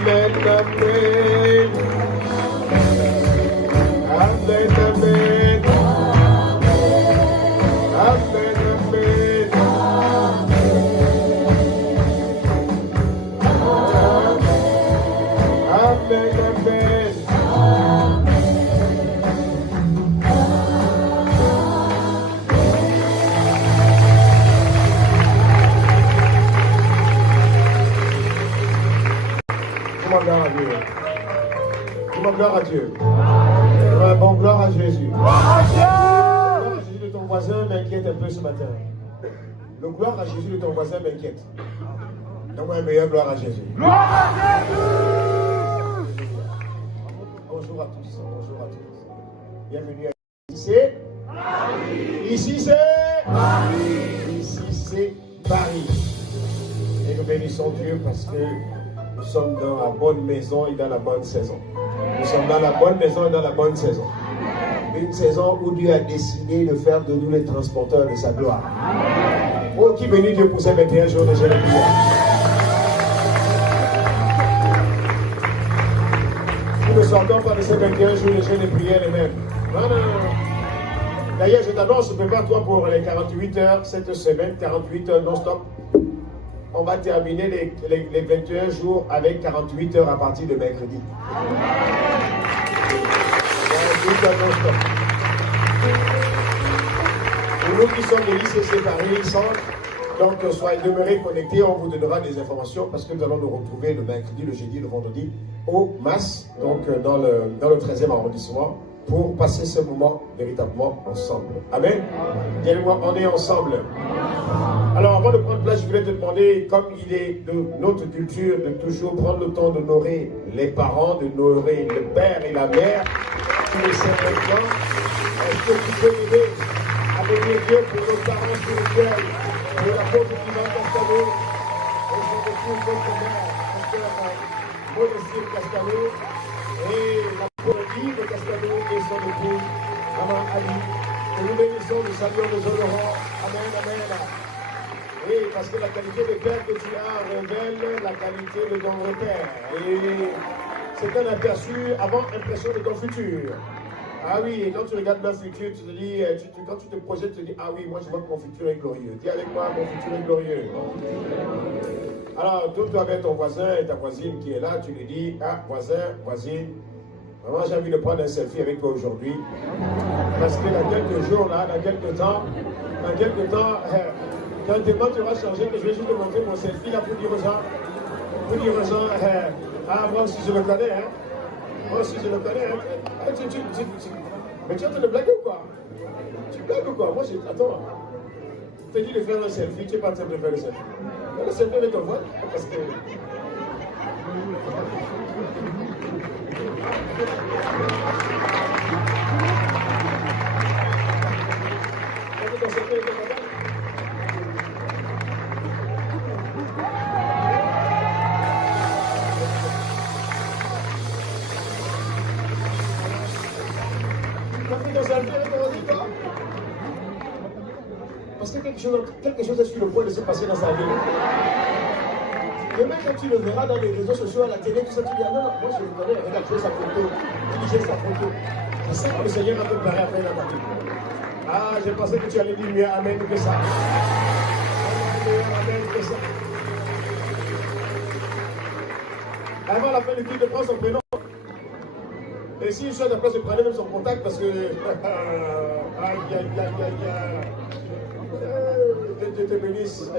Amen, amen. Amen, amen. Amen, amen. Amen, amen. Comment gloire à Dieu? Comment gloire à Dieu? Ouais, bon, gloire à Jésus. Gloire à Jésus de ton voisin m'inquiète un peu ce matin. Le gloire à Jésus de ton voisin m'inquiète. Donne-moi un meilleur gloire à Jésus. Gloire à Jésus! Bonjour à tous. Bonjour à tous. Bienvenue à ici. C'est Paris. Ici c'est Paris. Ici c'est Paris. Et nous bénissons Dieu parce que nous sommes dans la bonne maison et dans la bonne saison. Nous sommes dans la bonne maison et dans la bonne saison. Une saison où Dieu a décidé de faire de nous les transporteurs de sa gloire. Oh, qui bénit Dieu pour ces 21 jours de jeûne et prière. Nous ne sortons pas de ces 21 jours de jeûne et prière les mêmes. Non, non, non. D'ailleurs, je t'annonce, prépare-toi pour les 48 heures cette semaine, 48 heures non-stop. On va terminer les 21 jours avec 48 heures à partir de mercredi. 48 heures non-stop. Pour nous qui sommes de l'ICC Paris Centre, donc soyez demeurés connectés, on vous donnera des informations parce que nous allons nous retrouver le mercredi, le jeudi, le vendredi au MAS, donc dans le 13e arrondissement, pour passer ce moment véritablement ensemble. Amen. Dis-moi, on est ensemble. Alors, avant de prendre place, je voulais te demander, comme il est de notre culture de toujours prendre le temps d'honorer les parents, d'honorer le père et la mère, tous les 5 ans, est-ce que tu peux m'aider à bénir Dieu pour nos parents spirituels, pour l'apôtre Ivan Castalot, et son épouse, notre mère, pasteur Modestine Castalot, et l'apôtre Yves Castalot et son épouse, Maman Ali. Que nous bénissons, nous saluons, nous honorons. Amen, amen. Oui, parce que la qualité de père que tu as révèle la qualité de ton repère. Et c'est un aperçu avant impression de ton futur. Ah oui, et quand tu regardes leur futur, tu te dis, quand tu te projettes, tu te dis, ah oui, moi je vois que mon futur est glorieux. Dis avec moi, mon futur est glorieux. Alors, toi avec ton voisin et ta voisine qui est là, tu lui dis, ah, voisin, voisine, vraiment j'ai envie de prendre un selfie avec toi aujourd'hui. Parce que dans quelques jours, là, dans quelques temps, quand tes mains tu vas changer, que je vais juste te montrer mon selfie là pour dire aux gens, ah, moi aussi je le connais, hein. Moi aussi je le connais, hein. Ah, mais tu es en train de blaguer ou quoi? Tu blagues ou quoi? Moi, attends, je te dis de faire un selfie, tu n'es pas en train de faire le selfie. Fais le selfie avec ton vote, parce que... Fais ton selfie avec ton vote. Parce que quelque chose est sur le point de se passer dans sa vie. Demain, quand tu le verras dans les réseaux sociaux, à la télé, tout ça, tu dis, ah non, moi je le connais, regarde, j'ai sa photo, j'ai sa photo. C'est ça que le Seigneur va te préparer à faire dans ta vie. Ah, j'ai pensé que tu allais dire mieux amen que ça. Amen que ça. Avant la fin du culte, prends son prénom. Et si je suis à ta place, je prendrai même son contact parce que... aïe, aïe, aïe, aïe, aïe. Dieu te bénisse.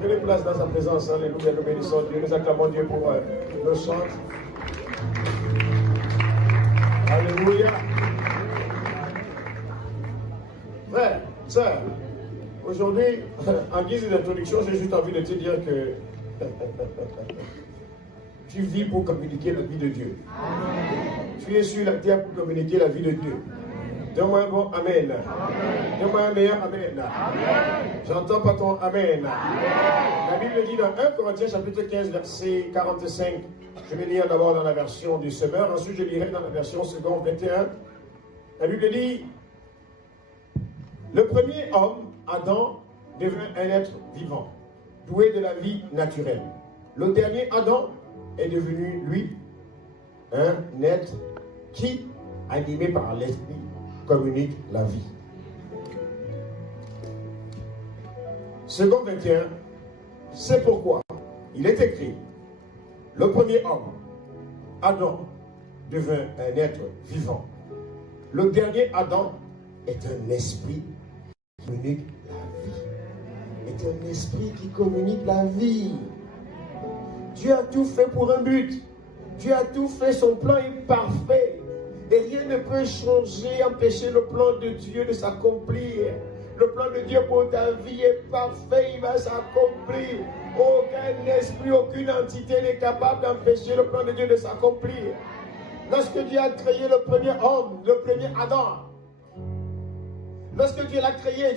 Prenez place dans sa présence. Alléluia, nous bénissons Dieu. Nous acclamons Dieu pour nos chants. Alléluia. Frère, sœur, aujourd'hui, en guise d'introduction, j'ai juste envie de te dire que tu vis pour communiquer la vie de Dieu. Amen. Tu es sur la terre pour communiquer la vie de Dieu. Donne-moi un bon amen. Donne-moi un meilleur amen. J'entends pas ton amen. La Bible dit dans 1 Corinthiens chapitre 15 verset 45. Je vais lire d'abord dans la version du semeur, ensuite je lirai dans la version seconde 21. La Bible dit: le premier homme, Adam, devint un être vivant, doué de la vie naturelle. Le dernier Adam est devenu, lui, un être qui, animé par l'esprit, communique la vie. Second 21, c'est pourquoi il est écrit, le premier homme, Adam, devint un être vivant. Le dernier Adam est un esprit qui communique la vie. Est un esprit qui communique la vie. Dieu a tout fait pour un but. Dieu a tout fait, son plan est parfait. Et rien ne peut changer, empêcher le plan de Dieu de s'accomplir. Le plan de Dieu pour ta vie est parfait, il va s'accomplir. Aucun esprit, aucune entité n'est capable d'empêcher le plan de Dieu de s'accomplir. Lorsque Dieu a créé le premier homme, le premier Adam, lorsque Dieu l'a créé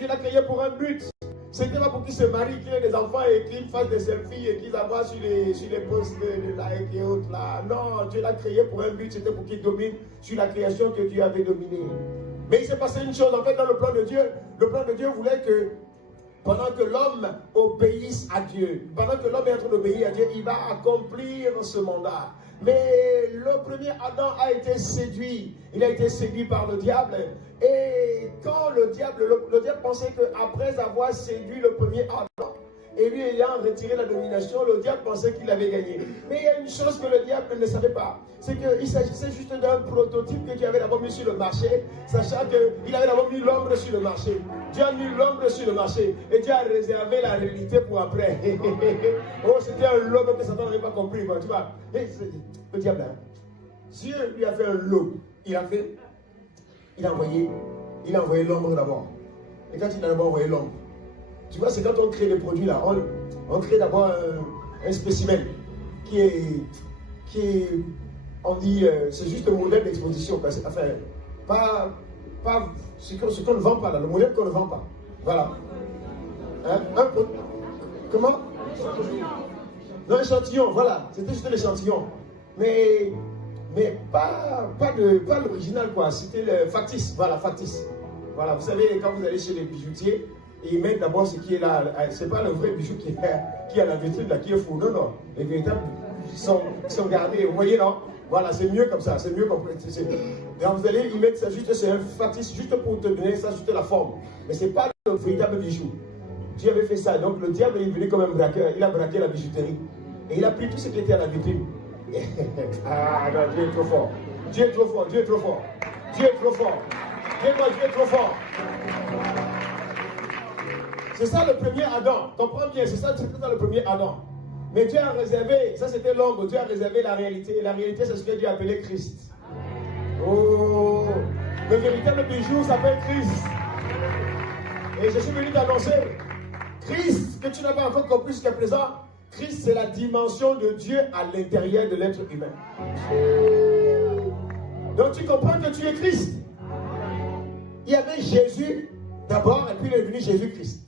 pour un but. C'était pas pour qu'il se marie, qu'il ait des enfants et qu'il fasse des selfies et qu'il envoie sur les posts de like et autres là. Non, Dieu l'a créé pour un but, c'était pour qu'il domine sur la création que Dieu avait dominée. Mais il s'est passé une chose, en fait, dans le plan de Dieu voulait que pendant que l'homme obéisse à Dieu, pendant que l'homme est en train d'obéir à Dieu, il va accomplir ce mandat. Mais le premier Adam a été séduit. Il a été séduit par le diable. Et quand le diable pensait qu'après avoir séduit le premier Adam, et lui ayant retiré la domination, le diable pensait qu'il avait gagné. Mais il y a une chose que le diable ne savait pas. C'est qu'il s'agissait juste d'un prototype que Dieu avait d'abord mis sur le marché, sachant qu'il avait d'abord mis l'ombre sur le marché. Dieu a mis l'ombre sur le marché et Dieu a réservé la réalité pour après. Oh, c'était un lobe que Satan n'avait pas compris, quoi, tu vois. Et le diable, hein, Dieu lui a fait un lobe. Il a envoyé l'ombre d'abord. Et quand il a d'abord envoyé l'ombre, tu vois, c'est quand on crée des produits là, on crée d'abord un spécimen qui est on dit, c'est juste un modèle d'exposition. Enfin, pas ce qu'on ne vend pas là, le modèle qu'on ne vend pas. Voilà. Hein? Comment? Non, échantillon, voilà. C'était juste l'échantillon. Mais pas l'original, quoi. C'était le factice. Voilà, factice. Voilà, vous savez, quand vous allez chez les bijoutiers, et ils mettent d'abord ce qui est là. C'est pas le vrai bijou qui est à la vitrine, là, qui est fou. Non, non. Les véritables sont gardés. Vous voyez, non? Voilà, c'est mieux comme ça. C'est mieux comme ça. Donc vous allez y mettre ça juste, c'est un factice, juste pour te donner ça, juste la forme. Mais c'est pas le véritable bijou. Dieu avait fait ça. Donc le diable est venu comme un braqueur. Il a braqué la bijouterie. Et il a pris tout ce qui était à la vitrine. Ah non, Dieu est trop fort. Dieu est trop fort. Dieu est trop fort. Dieu est trop fort. Dieu est trop fort. C'est ça le premier Adam. Comprends bien, c'est ça le premier Adam. Mais Dieu a réservé, ça c'était l'ombre, Dieu a réservé la réalité. Et la réalité, c'est ce que Dieu a appelé Christ. Oh, le véritable bijou s'appelle Christ. Et je suis venu t'annoncer, Christ, que tu n'as pas encore compris jusqu'à présent, Christ c'est la dimension de Dieu à l'intérieur de l'être humain. Donc tu comprends que tu es Christ. Il y avait Jésus d'abord, et puis il est devenu Jésus-Christ.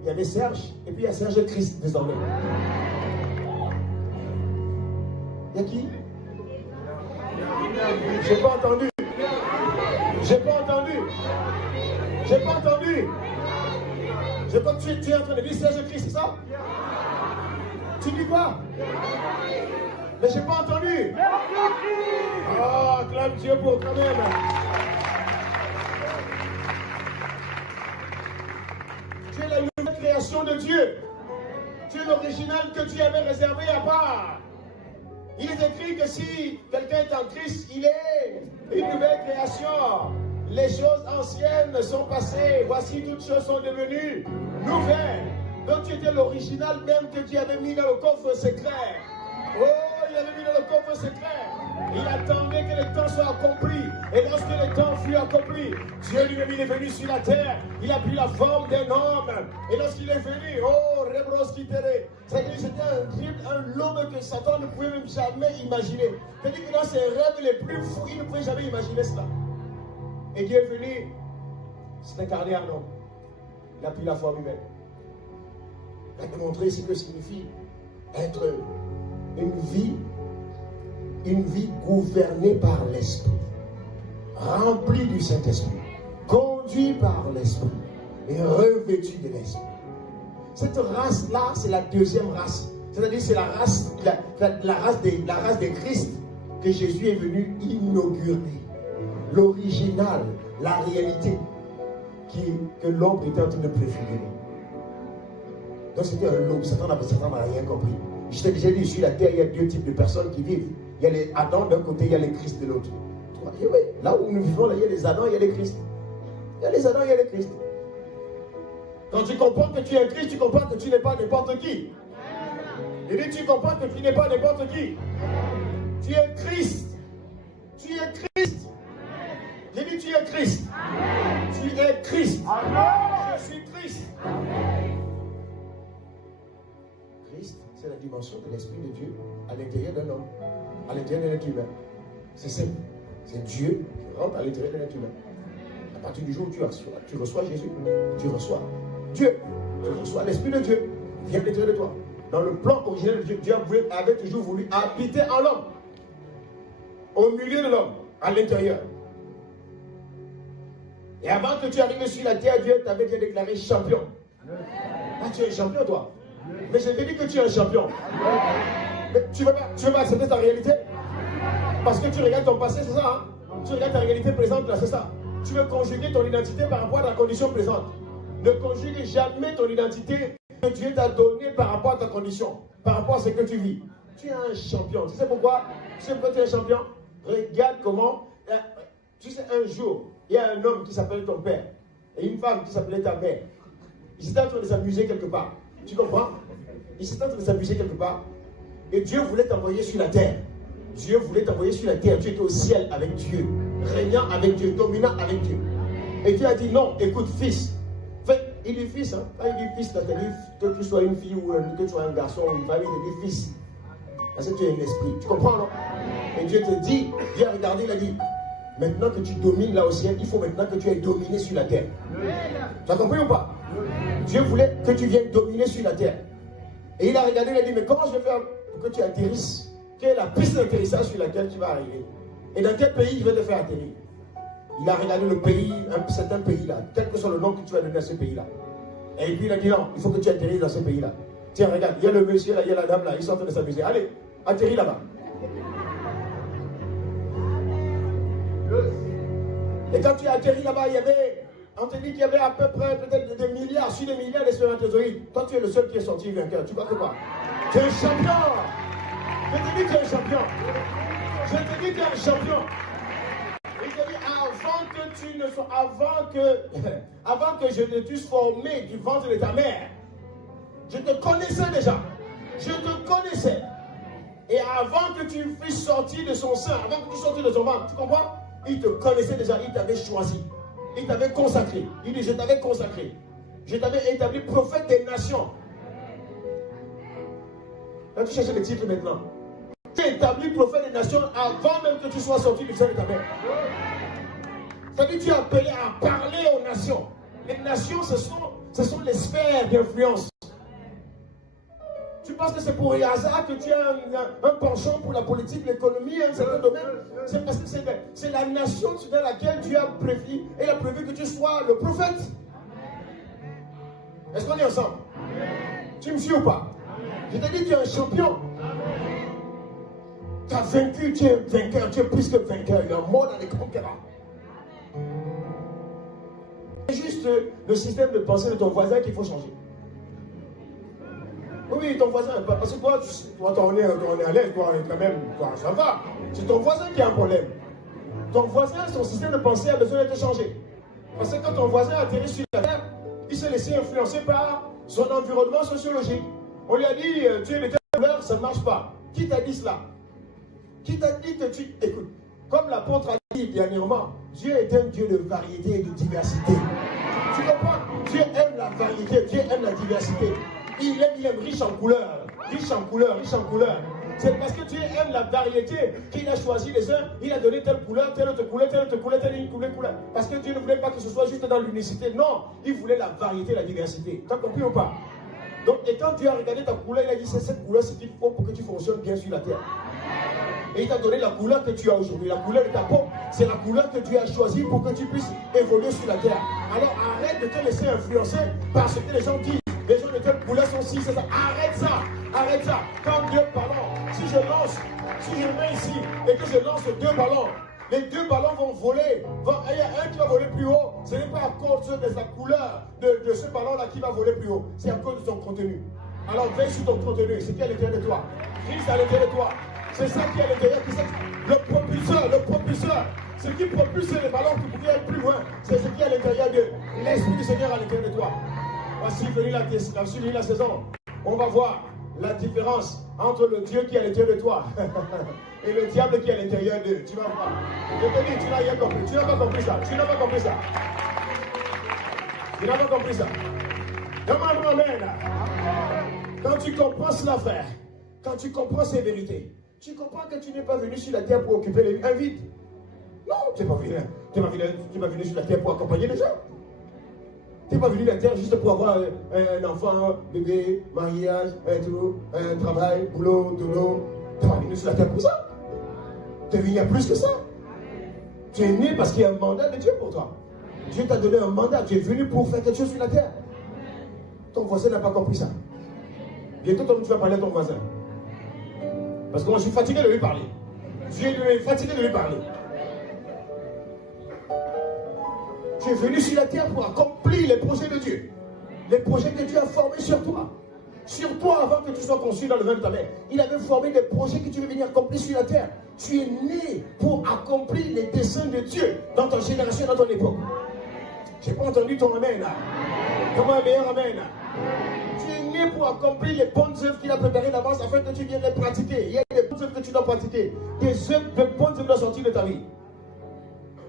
Il y avait Serge, et puis il y a Serge Christ désormais. Il y a qui? J'ai pas entendu. J'ai pas entendu. J'ai pas entendu. Je crois que tu es en train de dire Serge Christ, c'est ça? Tu dis quoi? Mais j'ai pas entendu. Oh, acclame Dieu pour quand même. Tu es la nouvelle création de Dieu. Tu es l'original que Dieu avait réservé à part. Il est écrit que si quelqu'un est en Christ, il est une nouvelle création. Les choses anciennes sont passées. Voici, toutes choses sont devenues nouvelles. Donc tu étais l'original même que Dieu avait mis dans le coffre secret. Oh, il avait mis dans le coffre secret. Il attendait que le temps soit accompli. Et lorsque le temps fut accompli, Dieu lui-même il est venu sur la terre. Il a pris la forme d'un homme. Et lorsqu'il est venu, oh, Rebroskitere, c'était un lobe que Satan ne pouvait même jamais imaginer. C'est-à-dire que dans ses rêves les plus fous, il ne pouvait jamais imaginer cela. Et Dieu est venu s'est incarné en homme. Il a pris la forme humaine. Il a démontré ce que signifie être une vie gouvernée par l'Esprit, remplie du Saint-Esprit, conduite par l'Esprit et revêtue de l'Esprit. Cette race-là, c'est la deuxième race. C'est-à-dire c'est la race des Christ que Jésus est venu inaugurer. L'original, la réalité que l'ombre était en train de préfigurer. Donc c'était un loup, Satan n'a rien compris. Je t'ai déjà dit, sur la terre, il y a deux types de personnes qui vivent. Il y a les Adam d'un côté, il y a les Christ de l'autre. Oui, là où nous vivons, là, il y a les Adam, il y a les Christ. Il y a les Adam, il y a les Christ. Quand tu comprends que tu es un Christ, tu comprends que tu n'es pas n'importe qui. Et dit, tu comprends que tu n'es pas n'importe qui. Tu es Christ. Tu es Christ. J'ai dit, tu es Christ. Tu es Christ. Je suis Christ. Christ, c'est la dimension de l'Esprit de Dieu à l'intérieur d'un homme, à l'intérieur d'un être humain. C'est simple. C'est Dieu qui rentre à l'intérieur d'un être humain. À partir du jour où tu reçois Jésus, tu reçois Dieu, tu reçois l'Esprit de Dieu, vient à l'intérieur de toi. Dans le plan originel de Dieu, Dieu avait toujours voulu habiter en l'homme, au milieu de l'homme, à l'intérieur. Et avant que tu arrives sur la terre, Dieu t'avait déjà déclaré champion. Ah, tu es un champion, toi. Mais je t'ai dit que tu es un champion. Mais tu veux pas accepter ta réalité? Parce que tu regardes ton passé, c'est ça, hein? Tu regardes ta réalité présente, là, c'est ça. Tu veux conjuguer ton identité par rapport à ta condition présente. Ne conjugue jamais ton identité que Dieu t'a donnée par rapport à ta condition, par rapport à ce que tu vis. Tu es un champion. Tu sais pourquoi? Tu sais pourquoi tu es un champion? Regarde comment. Tu sais, un jour, il y a un homme qui s'appelle ton père et une femme qui s'appelait ta mère. Ils étaient en train de s'amuser quelque part. Tu comprends? Ils étaient en train de s'amuser quelque part. Et Dieu voulait t'envoyer sur la terre. Dieu voulait t'envoyer sur la terre. Tu étais au ciel avec Dieu, régnant avec Dieu, dominant avec Dieu. Et Dieu a dit non, écoute, fils. Enfin, il dit fils, hein. Quand il dit fils, que tu sois une fille ou que tu sois un garçon ou une femme, il dit fils. Parce que tu es un esprit. Tu comprends, non? Et Dieu te dit, viens regarder, il a dit, maintenant que tu domines là au ciel, il faut maintenant que tu aies dominé sur la terre. Tu as compris ou pas? Dieu voulait que tu viennes dominer sur la terre. Et il a regardé, il a dit, mais comment je vais faire pour que tu atterrisses? Quelle est la piste d'atterrissage sur laquelle tu vas arriver? Et dans quel pays je vais te faire atterrir? Il a regardé le pays, un certain pays là, quel que soit le nom que tu vas donner à ce pays là. Et puis il a dit non, il faut que tu atterrisses dans ce pays là. Tiens, regarde, il y a le monsieur là, il y a la dame là, ils sont en train de s'amuser. Allez, atterris là-bas. Et quand tu as atterri là-bas, on te dit qu'il y avait à peu près peut-être des milliards, sur des milliards de spermatozoïdes. Toi, tu es le seul qui est sorti vainqueur. Tu crois que quoi? Tu es un champion. Je te dis que tu es un champion. Je te dis que tu es un champion. Il te dit avant que je ne t'eusse formé du ventre de ta mère, je te connaissais déjà. Je te connaissais. Et avant que tu fusses sorti de son sein, avant que tu sortis de son ventre, tu comprends? Il te connaissait déjà, il t'avait choisi. Il t'avait consacré. Il dit, je t'avais consacré. Je t'avais établi prophète des nations. Là, tu cherches les titres maintenant. Tu es établi prophète des nations avant même que tu sois sorti du sein de ta mère. C'est-à-dire, tu es appelé à parler aux nations. Les nations, ce sont les sphères d'influence. Tu penses que c'est pour le hasard que tu as un penchant pour la politique, l'économie, un certain domaine? C'est parce que c'est la nation dans laquelle Dieu a prévu, et il a prévu que tu sois le prophète. Est-ce qu'on est ensemble? Tu me suis ou pas? Je te dis, tu es un champion. Tu as vaincu, tu es vainqueur, tu es plus que vainqueur. Il y a un mort dans les conquérants. C'est juste le système de pensée de ton voisin qu'il faut changer. Oui, ton voisin, parce que toi, on est à l'aise, toi, quand même, toi, ça va. C'est ton voisin qui a un problème. Ton voisin, son système de pensée a besoin d'être changé. Parce que quand ton voisin atterrit sur la terre, il s'est laissé influencer par son environnement sociologique. On lui a dit, tu es de telle couleur, ça ne marche pas. Qui t'a dit cela? Qui t'a dit que tu... Écoute, comme l'apôtre a dit dernièrement, Dieu est un Dieu de variété et de diversité. Tu comprends? Dieu aime la variété, Dieu aime la diversité. Il aime riche en couleurs, riche en couleurs, riche en couleurs. C'est parce que Dieu aime la variété qu'il a choisi les uns, il a donné telle couleur, telle autre couleur, telle autre couleur, telle couleur. Parce que Dieu ne voulait pas que ce soit juste dans l'unicité. Non, il voulait la variété, la diversité. Tu as compris ou pas? Donc, et quand Dieu a regardé ta couleur, il a dit, c'est cette couleur, c'est qu'il faut pour que tu fonctionnes bien sur la terre. Et il t'a donné la couleur que tu as aujourd'hui. La couleur de ta peau, c'est la couleur que Dieu a choisie pour que tu puisses évoluer sur la terre. Alors arrête de te laisser influencer par ce que les gens disent. Les gens ne telle couleur sont ci, c'est ça. Arrête ça, arrête ça. Quand deux ballons, si je mets ici et que je lance deux ballons, les deux ballons vont voler. Il y a un qui va voler plus haut. Ce n'est pas à cause de la couleur de ce ballon-là qui va voler plus haut. C'est à cause de son contenu. Alors veille sur ton contenu. C'est qui est à l'intérieur de toi. Christ à l'intérieur de toi. C'est ça qui est à l'intérieur. Le propulseur. Ce qui propulse les ballons qui pouvaient être plus loin. C'est ce qui est à l'intérieur de l'Esprit du Seigneur à l'intérieur de toi. Voici venir la saison. On va voir la différence entre le Dieu qui est à l'intérieur de toi et le diable qui est à l'intérieur d'eux. Tu vas voir. Je te dis, tu n'as rien compris. Tu n'as pas compris ça. Tu n'as pas compris ça. Tu n'as pas compris ça. Demande-moi, amen. Quand tu comprends cela, frère, quand tu comprends ces vérités, tu comprends que tu n'es pas venu sur la terre pour occuper un vide. Non, tu n'es pas venu sur la terre pour accompagner les gens. Tu n'es pas venu sur la terre juste pour avoir un enfant, bébé, mariage, un travail, boulot, dodo. Tu n'es pas venu sur la terre pour ça. Tu es venu à plus que ça. Tu es né parce qu'il y a un mandat de Dieu pour toi. Dieu t'a donné un mandat. Tu es venu pour faire quelque chose sur la terre. Ton voisin n'a pas compris ça. Bientôt, tu vas parler à ton voisin. Parce que moi, je suis fatigué de lui parler. Je suis fatigué de lui parler. Tu es venu sur la terre pour accomplir les projets de Dieu. Les projets que Dieu a formés sur toi. Sur toi, avant que tu sois conçu dans le ventre de ta mère. Il avait formé des projets que tu veux venir accomplir sur la terre. Tu es né pour accomplir les desseins de Dieu dans ta génération, dans ton époque. Je n'ai pas entendu ton amen là. Comment un meilleur amen là? Tu es né pour accomplir les bonnes œuvres qu'il a préparées d'avance afin que tu viennes les pratiquer. Il y a des bonnes œuvres que tu dois pratiquer. Des œuvres, de bonnes œuvres doivent sortir de ta vie.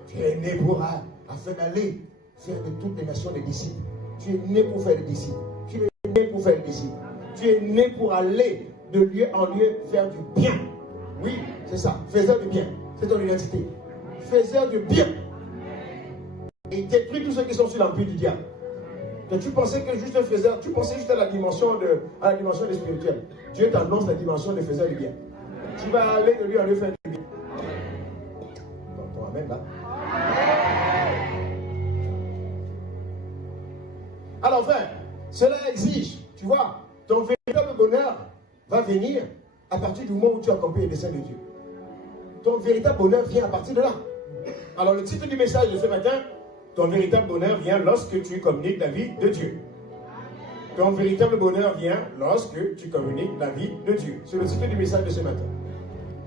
Tu es né pour afin d'aller faire de toutes les nations des disciples. Tu es né pour faire des disciples. Tu es né pour faire des disciples. Tu es né pour aller de lieu en lieu faire du bien. Oui, c'est ça. Faiseur du bien. C'est ton identité. Faiseur du bien. Et détruis tous ceux qui sont sur l'empire du diable. Et tu pensais que juste un faiseur, tu pensais juste à la dimension des spirituels. Dieu t'annonce la dimension des faiseurs du bien. Tu vas aller de lieu en lieu faire du bien. Ton amen là. Alors frère, cela exige, tu vois, ton véritable bonheur va venir à partir du moment où tu accomplis les desseins de Dieu. Ton véritable bonheur vient à partir de là. Alors le titre du message de ce matin, ton véritable bonheur vient lorsque tu communiques la vie de Dieu. Ton véritable bonheur vient lorsque tu communiques la vie de Dieu. C'est le titre du message de ce matin.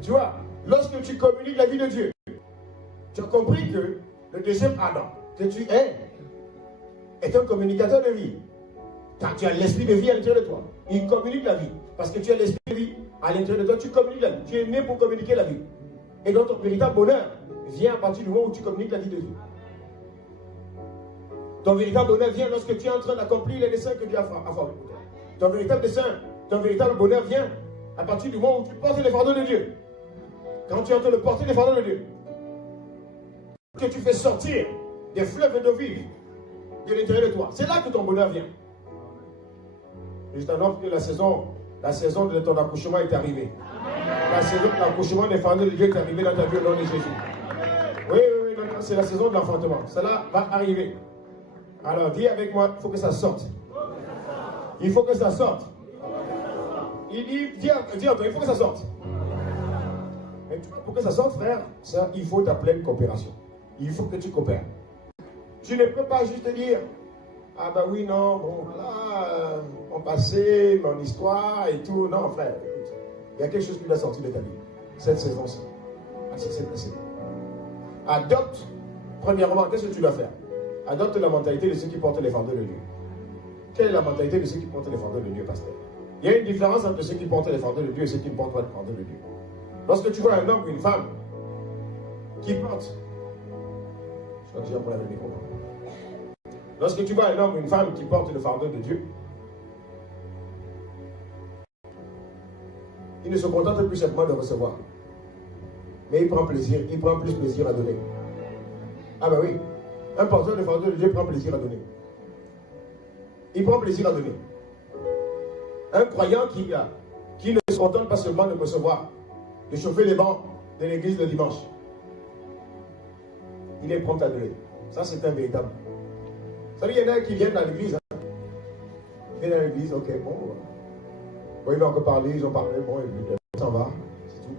Tu vois, lorsque tu communiques la vie de Dieu, tu as compris que le deuxième Adam que tu es un communicateur de vie. Tu as l'esprit de vie à l'intérieur de toi. Il communique la vie. Parce que tu as l'esprit de vie à l'intérieur de toi, tu communiques la vie. Tu es né pour communiquer la vie. Et donc ton véritable bonheur vient à partir du moment où tu communiques la vie de Dieu. Ton véritable bonheur vient lorsque tu es en train d'accomplir les desseins que Dieu a formés pour toi. Ton véritable dessein, ton véritable bonheur vient à partir du moment où tu portes les fardeaux de Dieu. Quand tu es en train de porter les fardeaux de Dieu, que tu fais sortir des fleuves d'eau vive de l'intérieur de toi. C'est là que ton bonheur vient. Et je t'annonce que la saison de ton accouchement est arrivée. La saison de l'accouchement des fardeaux de Dieu est arrivée dans ta vie au nom de Jésus. Oui, c'est la saison de l'enfantement. Cela va arriver. Alors, dis avec moi, il faut que ça sorte. Il faut que ça sorte. Il dit, dis encore, il faut que ça sorte. Mais tu vois, pour que ça sorte, frère, ça, il faut ta pleine coopération. Il faut que tu coopères. Tu ne peux pas juste dire, ah ben oui, non, bon, voilà, mon passé, mon histoire et tout. Non, frère, écoute, il y a quelque chose qui doit sortir de ta vie. Cette saison-ci. C'est passé. Adopte, premièrement, qu'est-ce que tu dois faire? Adopte la mentalité de ceux qui portent les fardeaux de Dieu. Quelle est la mentalité de ceux qui portent les fardeaux de Dieu, pasteur? Il y a une différence entre ceux qui portent les fardeaux de Dieu et ceux qui ne portent pas les fardeaux de Dieu. Lorsque tu vois un homme ou une femme qui porte, je crois que j'ai employé le micro. Lorsque tu vois un homme ou une femme qui porte le fardeau de Dieu, il ne se contente plus simplement de recevoir. Mais il prend plaisir, il prend plus plaisir à donner. Ah ben oui, un porteur de fardeau de Dieu prend plaisir à donner. Il prend plaisir à donner. Un croyant qui ne se contente pas seulement de recevoir, de chauffer les bancs de l'église le dimanche, il est prompt à donner. Ça, c'est un véritable. Vous savez, il y en a qui viennent dans l'église. Hein? il est dans l'église, ok, bon. Bon, il va encore parler, ils ont parlé, bon, et puis ça va, c'est tout.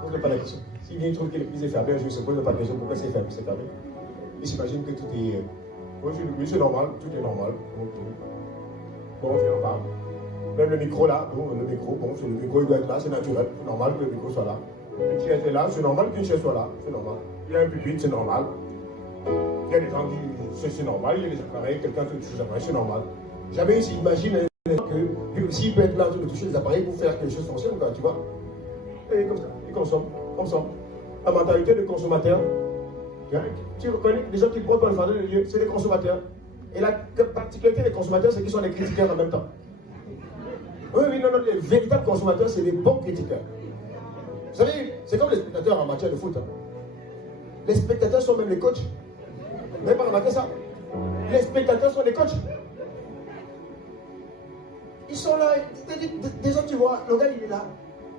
Je ne pose pas la question. S'il vient trouver que l'église est fermée, je ne se pose pas la question pourquoi c'est fermé, c'est fermé. Il s'imagine que tout est. Oui, c'est normal, tout est normal. Bon, on vient en parle. Même le micro là, bon, le micro il doit être là, c'est naturel, c'est normal que le micro soit là. Une chaise est là, c'est normal qu'une chaise soit là, c'est normal. Il y a un pupitre, c'est normal. Il y a des gens qui c'est normal, il y a des appareils, quelqu'un qui touche les appareils, c'est normal. Jamais il s'imagine que s'il peut être là en train de toucher les appareils pour faire que les choses fonctionnent, tu vois. Et comme ça, il consomme. La mentalité de consommateur, tu reconnais les gens qui ne portent pas le fardeau de Dieu, c'est des consommateurs. Et la particularité des consommateurs, c'est qu'ils sont des critiqueurs en même temps. Oui, non, les véritables consommateurs, c'est les bons critiqueurs. Vous savez, c'est comme les spectateurs en matière de foot. Hein. Les spectateurs sont même les coachs. Vous n'avez pas remarqué ça? Les spectateurs sont les coachs. Ils sont là, déjà tu vois, le gars il est là,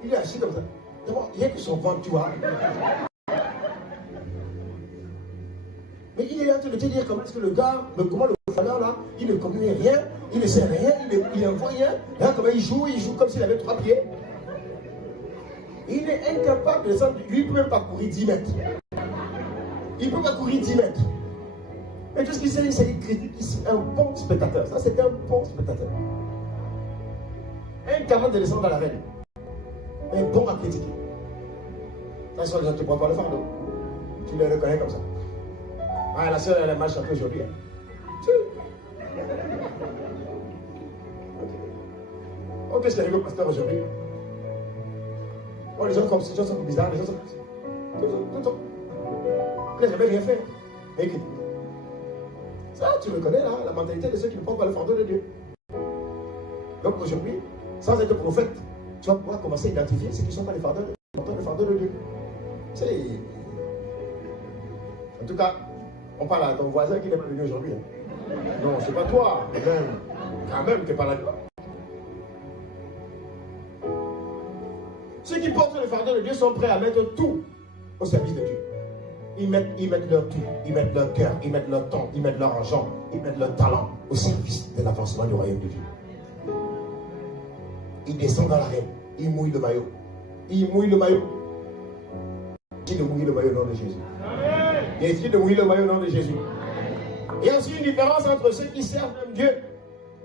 il est assis comme ça. D'abord, il n'y a que son ventre, tu vois. Mais il est là en train de te dire comment est-ce que le gars, comment le footballeur là, il ne connaît rien, il ne sait rien, il ne voit rien. Là, comment il joue comme s'il avait 3 pieds. Il est incapable de descendre, lui il ne peut même pas courir 10 mètres. Il ne peut pas courir 10 mètres. Mais tout ce qu'il sait, c'est qu'il critique, c'est un bon spectateur. Ça, c'est un bon spectateur. Incapable de descendre dans l'arène. Mais bon à critiquer. Ça, sont les gens qui ne prennent pas le fardeau. Tu les reconnais comme ça. Ah, la sœur, elle a mal chanté aujourd'hui. Oh, qu'est-ce qu'il y a eu au pasteur aujourd'hui? Oh, les gens sont bizarres, les gens sont. Tout. Il n'a jamais rien fait. Et ça, tu le connais là, la mentalité de ceux qui ne portent pas le fardeau de Dieu. Donc aujourd'hui, sans être prophète, tu vas pouvoir commencer à identifier ceux qui ne sont pas les fardeaux, qui portent le fardeau de Dieu. En tout cas, on parle à ton voisin qui n'est pas venu aujourd'hui. Hein. Non, c'est pas toi, même. Quand même, tu n'es pas là. Ceux qui portent le fardeau de Dieu sont prêts à mettre tout au service de Dieu. Ils mettent leur tout, ils mettent leur cœur, ils mettent leur temps, ils mettent leur argent, ils mettent leur talent au service de l'avancement du royaume de Dieu. Ils descendent dans l'arène, ils mouillent le maillot. Ils mouillent le maillot. Il de mouiller le maillot au nom de Jésus. Il est de mouiller le maillot au nom de Jésus. Il y a aussi une différence entre ceux qui servent même Dieu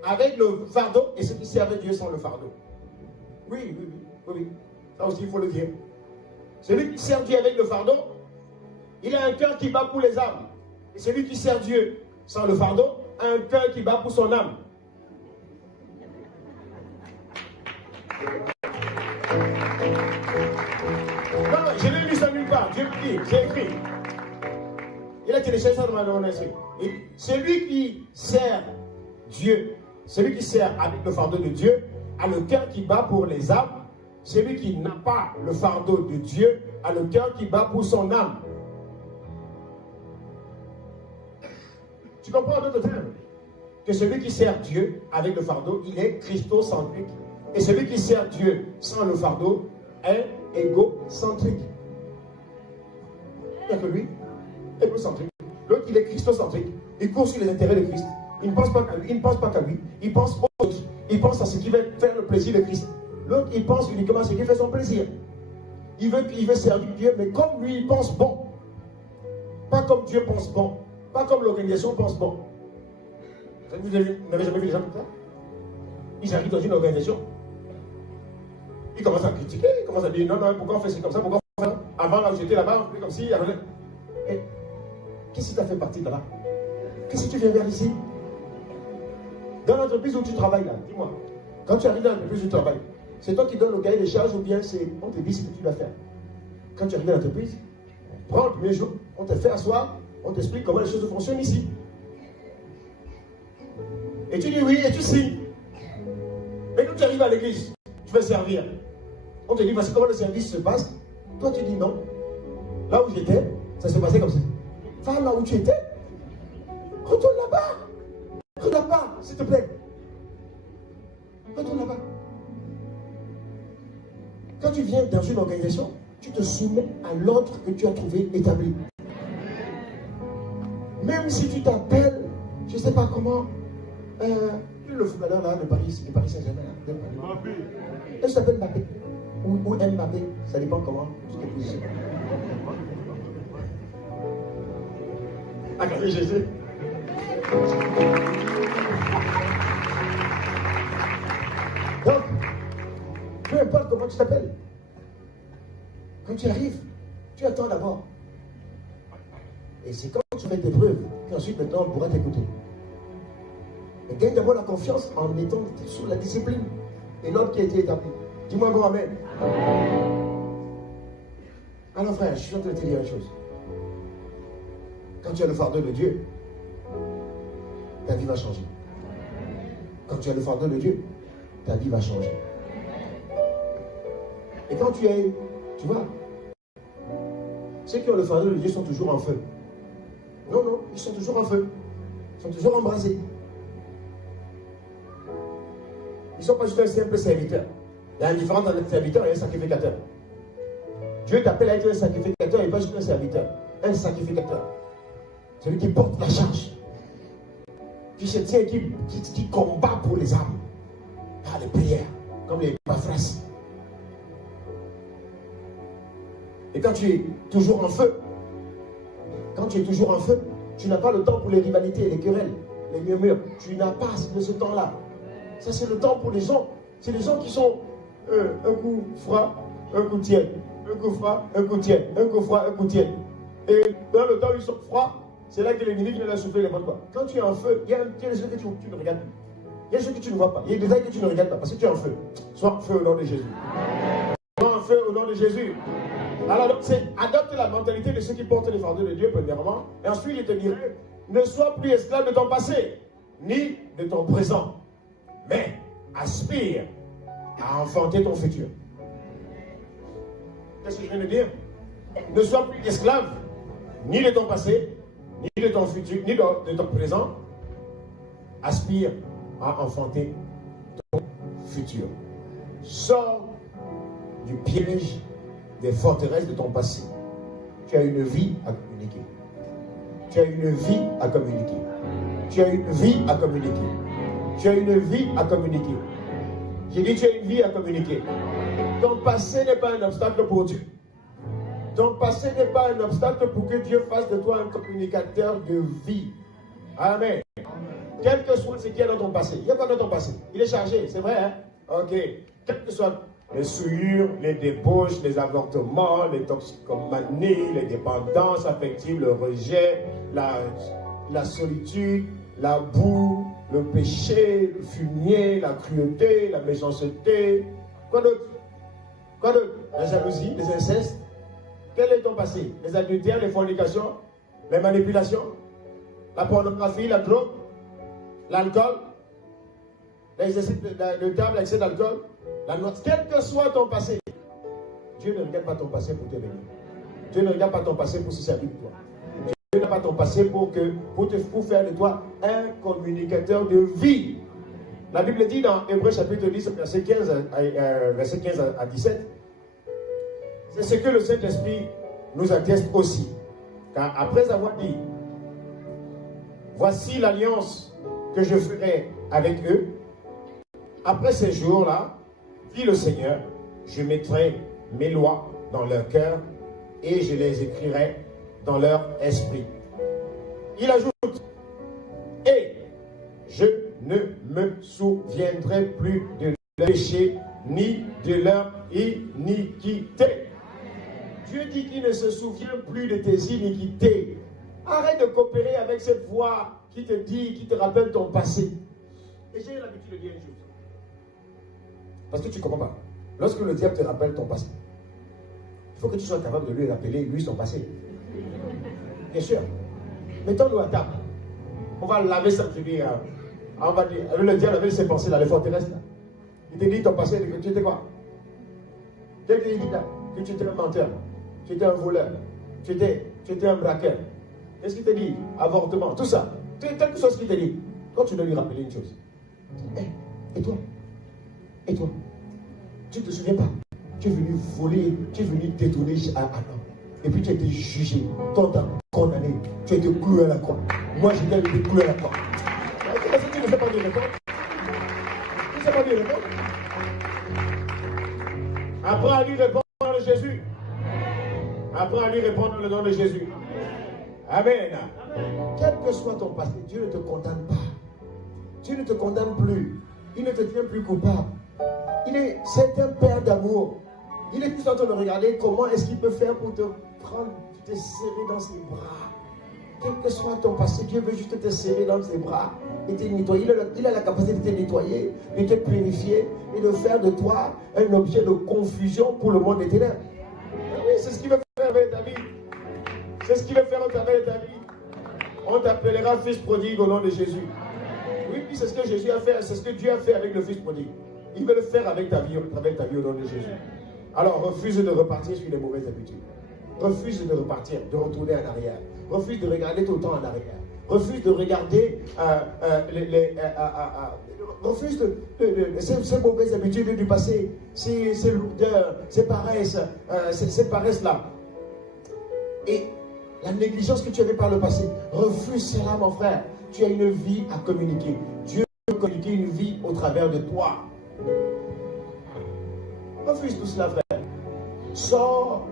avec le fardeau et ceux qui servent Dieu sans le fardeau. Oui. Ça aussi, il faut le dire. Celui qui sert Dieu avec le fardeau, il a un cœur qui bat pour les âmes. Et celui qui sert Dieu sans le fardeau a un cœur qui bat pour son âme. Non, je l'ai lu ça nulle part. Dieu me dit, j'ai écrit. Il a téléchargé ça dans mon esprit. Et celui qui sert Dieu, celui qui sert avec le fardeau de Dieu, a le cœur qui bat pour les âmes. Celui qui n'a pas le fardeau de Dieu a le cœur qui bat pour son âme. Tu comprends en d'autres termes que celui qui sert Dieu avec le fardeau, il est christocentrique. Et celui qui sert Dieu sans le fardeau est égocentrique. Il n'y a que lui, égocentrique. L'autre, il est christocentrique. Il court sur les intérêts de Christ. Il ne pense pas qu'à lui. Il ne pense pas qu'à lui. Il pense aux autres. Il pense à ce qui va faire le plaisir de Christ. L'autre, il pense uniquement à ce qui fait son plaisir. Il veut servir Dieu, mais comme lui, il pense bon. Pas comme Dieu pense bon. Pas comme l'organisation pense bon. Vous n'avez jamais vu des gens comme ça? Ils arrivent dans une organisation. Ils commencent à critiquer. Ils commencent à dire non, pourquoi on fait ça comme ça? Pourquoi on fait ça? Avant, là où j'étais là-bas, on fait comme si. Qu'est-ce qui t'a fait partir de là? Qu'est-ce que tu viens vers ici? Dans l'entreprise où tu travailles là, dis-moi. Quand tu arrives dans l'entreprise où tu travailles, c'est toi qui donnes le cahier des charges ou bien on te dit ce que tu dois faire? Quand tu arrives dans l'entreprise, on prend le premier jour, on te fait asseoir, on t'explique comment les choses fonctionnent ici. Et tu dis oui et tu signes. Mais quand tu arrives à l'église, tu veux servir. On te dit voici comment le service se passe. Toi tu dis non. Là où j'étais, ça se passait comme ça. Va là où tu étais. Retourne là-bas. Retourne là-bas, s'il te plaît. Retourne là-bas. Quand tu viens dans une organisation, tu te soumets à l'ordre que tu as trouvé établi. Même si tu t'appelles, je ne sais pas comment, Le footballeur là de Paris Saint-Germain. Elle s'appelle Mbappé. Ou Mbappé, ça dépend comment tu te positionnes. Acclamez Jésus. Donc, peu importe comment tu t'appelles, quand tu arrives, tu attends d'abord. Et c'est quand tu fais tes preuves qu'ensuite maintenant on pourra t'écouter. Et gagne d'abord la confiance en étant sous la discipline et l'ordre qui a été établi. Dis-moi bon amen. Alors frère, je suis en train de te dire une chose. Quand tu as le fardeau de Dieu, ta vie va changer. Quand tu as le fardeau de Dieu, ta vie va changer. Et quand tu vois, ceux qui ont le fardeau de Dieu sont toujours en feu. Non, ils sont toujours en feu. Ils sont toujours embrasés. Ils ne sont pas juste un simple serviteur. Il y a une différence entre un serviteur et un sacrificateur. Dieu t'appelle à être un sacrificateur et pas juste un serviteur. Un sacrificateur. Celui qui porte la charge. Qui se tient, qui combat pour les âmes. Par les prières. Comme les paphras. Et quand tu es toujours en feu, tu n'as pas le temps pour les rivalités, les querelles, les murmures. Tu n'as pas de ce temps-là. Ça, c'est le temps pour les gens. C'est les gens qui sont un coup froid, un coup tiède. Un coup froid, un coup tiède. Un coup froid, un coup tiède. Et dans le temps où ils sont froids, c'est là que l'ennemi vient souffler les bonnes fois. Quand tu es en feu, il y a des choses que tu ne regardes plus. Il y a des choses que tu ne vois pas. Il y a des détails que tu ne regardes pas parce que tu es en feu. Sois en feu au nom de Jésus. Sois en feu au nom de Jésus. Alors, donc, c'est adopte la mentalité de ceux qui portent les fardeaux de Dieu, premièrement. Et ensuite, il te dirait, ne sois plus esclave de ton passé, ni de ton présent, mais aspire à enfanter ton futur. Qu'est-ce que je viens de dire? Ne sois plus esclave, ni de ton passé, ni de ton futur, ni de ton présent. Aspire à enfanter ton futur. Sors du piège des forteresses de ton passé. Tu as une vie à communiquer. Tu as une vie à communiquer. Tu as une vie à communiquer. Tu as une vie à communiquer. J'ai dit tu as une vie à communiquer. Ton passé n'est pas un obstacle pour Dieu. Ton passé n'est pas un obstacle pour que Dieu fasse de toi un communicateur de vie. Amen. Quel que soit ce qu'il y a dans ton passé. Il n'y a pas dans ton passé. Il est chargé, c'est vrai, hein? Ok. Quel que soit les souillures, les débauches, les avortements, les toxicomanies, les dépendances affectives, le rejet, la solitude, la boue, le péché, le fumier, la cruauté, la méchanceté. Quoi d'autre? Quoi d'autre? La jalousie, les incestes. Quel est ton passé? Les adultères, les fornications, les manipulations, la pornographie, la drogue, l'alcool, les excès de table, l'excès d'alcool. Quel que soit ton passé, Dieu ne regarde pas ton passé pour te bénir. Dieu ne regarde pas ton passé pour se servir de toi. Dieu ne regarde pas ton passé pour faire de toi un communicateur de vie. La Bible dit dans Hébreux chapitre 10, verset 15 à 17, c'est ce que le Saint-Esprit nous atteste aussi. Car après avoir dit, voici l'alliance que je ferai avec eux, après ces jours-là, dit le Seigneur, je mettrai mes lois dans leur cœur et je les écrirai dans leur esprit. Il ajoute, et je ne me souviendrai plus de leur péché ni de leur iniquité. Dieu dit qu'il ne se souvient plus de tes iniquités. Arrête de coopérer avec cette voix qui te dit, qui te rappelle ton passé. Et j'ai l'habitude de dire une chose. Parce que tu ne comprends pas. Lorsque le diable te rappelle ton passé, il faut que tu sois capable de lui rappeler, lui, son passé. Bien sûr. Mettons-nous à table. On va laver ça, je dis. On va dire, le diable avait ses pensées dans les forteresses. Là. Il te dit ton passé, tu étais quoi? Quel qu'il dit là? Que tu étais un menteur, tu étais un voleur, tu étais un braqueur. Qu'est-ce qu'il te dit? Avortement, tout ça. Quelque chose qu'il te dit. Quand tu dois lui rappeler une chose. Et toi? Et toi? Tu ne te souviens pas? Tu es venu voler, tu es venu détourner un homme. Et puis tu as été jugé, condamné, tu as été cloué à la croix. Moi, j'ai été cloué à la croix. ne sais pas lui répondre. Tu ne sais pas lui répondre. Apprends à lui répondre dans le nom de Jésus. Apprends à lui répondre dans le nom de Jésus. Amen. Quel que soit ton passé, Dieu ne te condamne pas. Dieu ne te condamne plus. Il ne te tient plus coupable. C'est un père d'amour. Il est juste en train de regarder comment est-ce qu'il peut faire pour te prendre, te serrer dans ses bras. Quel que soit ton passé, Dieu veut juste te serrer dans ses bras et te nettoyer. Il a la capacité de te nettoyer, de te purifier et de faire de toi un objet de confusion pour le monde des ténèbres. Oui, c'est ce qu'il veut faire avec ta vie. C'est ce qu'il veut faire au travers de ta vie. On t'appellera fils prodigue au nom de Jésus. Oui, puis c'est ce que Jésus a fait, c'est ce que Dieu a fait avec le fils prodigue. Il veut le faire avec ta vie, au travers de ta vie au nom de Jésus. Alors refuse de repartir sur les mauvaises habitudes. Refuse de repartir, de retourner en arrière. Refuse de regarder tout le temps en arrière. Refuse de regarder refuse ces mauvaises habitudes du passé, ces lourdeurs, ces paresses-là. Et la négligence que tu avais par le passé, refuse cela, mon frère. Tu as une vie à communiquer. Dieu veut communiquer une vie au travers de toi. Refuse tout cela, frère. Sors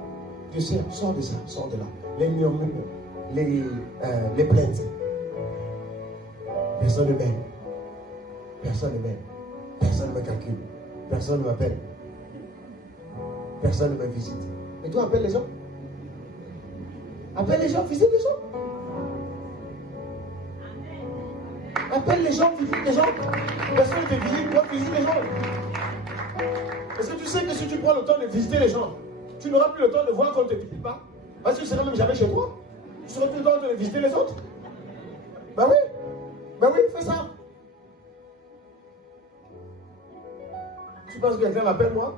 de ça, sors de là. Les murmures, les plaintes. Personne ne m'aime. Personne ne m'aime. Personne ne me calcule. Personne ne m'appelle. Personne ne me visite. Et toi, appelle les gens. Appelle les gens, visite les gens. Appelle les gens, visite les gens. Personne ne te visite, toi, visite les gens. Est-ce que tu sais que si tu prends le temps de visiter les gens, tu n'auras plus le temps de voir qu'on ne te visite pas? Parce que tu ne seras même jamais chez toi. Tu seras tout le temps de visiter les autres. Ben oui. Ben oui, fais ça. Tu penses que quelqu'un m'appelle moi?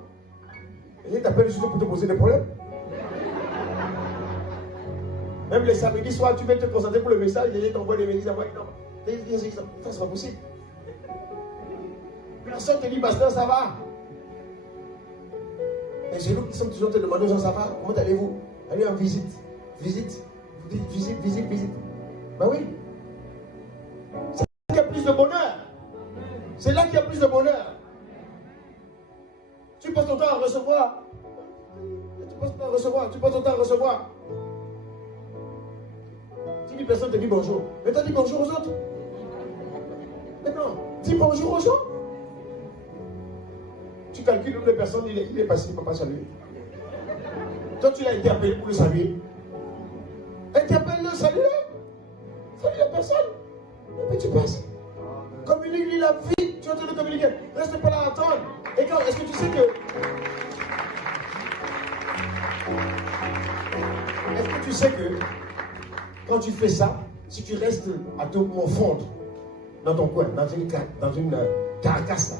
Et il t'appelle juste pour te poser des problèmes. Même les samedis soirs, tu veux te concentrer pour le message, et il t'envoie des messages. Non, c'est pas possible. Personne ne te dit, pasteur, ça va. Et c'est nous qui sommes toujours te demander aux gens, ça va? Comment allez-vous? Allez en visite. Visite. Ben oui. C'est là qu'il y a plus de bonheur. C'est là qu'il y a plus de bonheur. Tu passes ton temps à recevoir. Tu passes ton temps à recevoir. Si une personne te dit bonjour, mais t'as dit bonjour aux autres. Mais non, dis bonjour aux gens. Tu calcules le nombre de personnes, il est passé, il ne peut pas saluer. Toi, tu l'as interpellé pour le saluer. Interpelle-le, salue-le. Salue la personne. Et puis tu passes. Communique-lui la vie. Tu es en train de communiquer. Reste pas là à attendre. Et quand, est-ce que tu sais que... Est-ce que tu sais que quand tu fais ça, si tu restes à te morfondre dans ton coin, dans une carcasse là,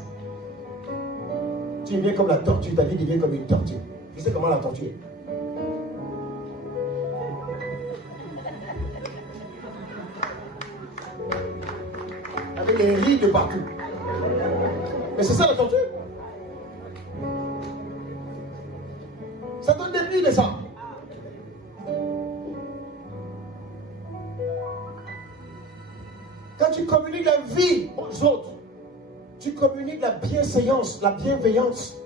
tu deviens comme la tortue, ta vie devient comme une tortue. Tu sais comment la tortue est? Avec les rides de partout. Mais c'est ça la tortue. Ça donne des billes, ça. Quand tu communiques la vie aux autres, tu communiques la bienséance, la bienveillance.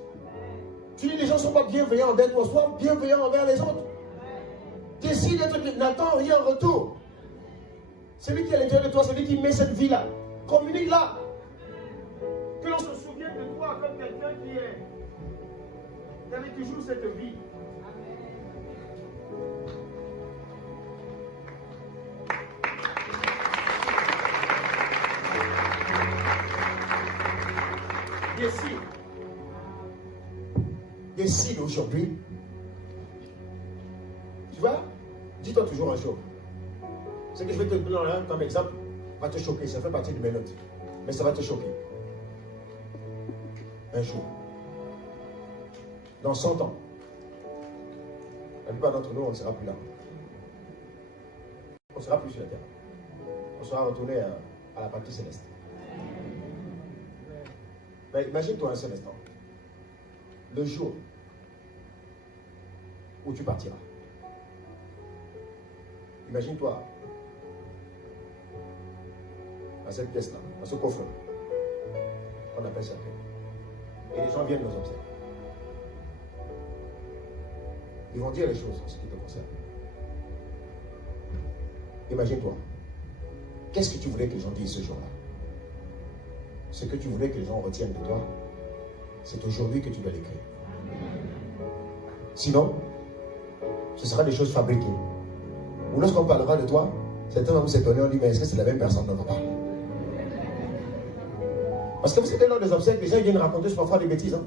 Tu dis les gens ne sont pas bienveillants envers toi, sois bienveillant envers les autres. Décide d'être, n'attends rien en retour. Celui qui est à l'intérieur de toi, celui qui met cette vie-là, communique-la. Que l'on se souvienne de toi comme quelqu'un qui avait toujours cette vie. Décide aujourd'hui. Tu vois, dis-toi toujours un jour. Ce que je vais te donner là comme exemple va te choquer. Ça fait partie de mes notes. Mais ça va te choquer. Un jour. Dans 100 ans. La plupart d'entre nous, on ne sera plus là. On ne sera plus sur la terre. On sera retourné à la partie céleste. Mais imagine-toi un seul instant. Le jour où tu partiras. Imagine-toi dans cette pièce-là, dans ce coffre. On appelle ça. Et les gens viennent nous observer. Ils vont dire les choses en ce qui te concerne. Imagine-toi. Qu'est-ce que tu voulais que les gens disent ce jour-là? Ce que tu voulais que les gens retiennent de toi, c'est aujourd'hui que tu dois l'écrire. Sinon, ce sera des choses fabriquées. Ou lorsqu'on parlera de toi, certains vont s'étonner, on dit, mais est-ce que c'est la même personne dont on parle? Parce que vous savez, lors des obsèques, les gens viennent raconter parfois des bêtises. Hein.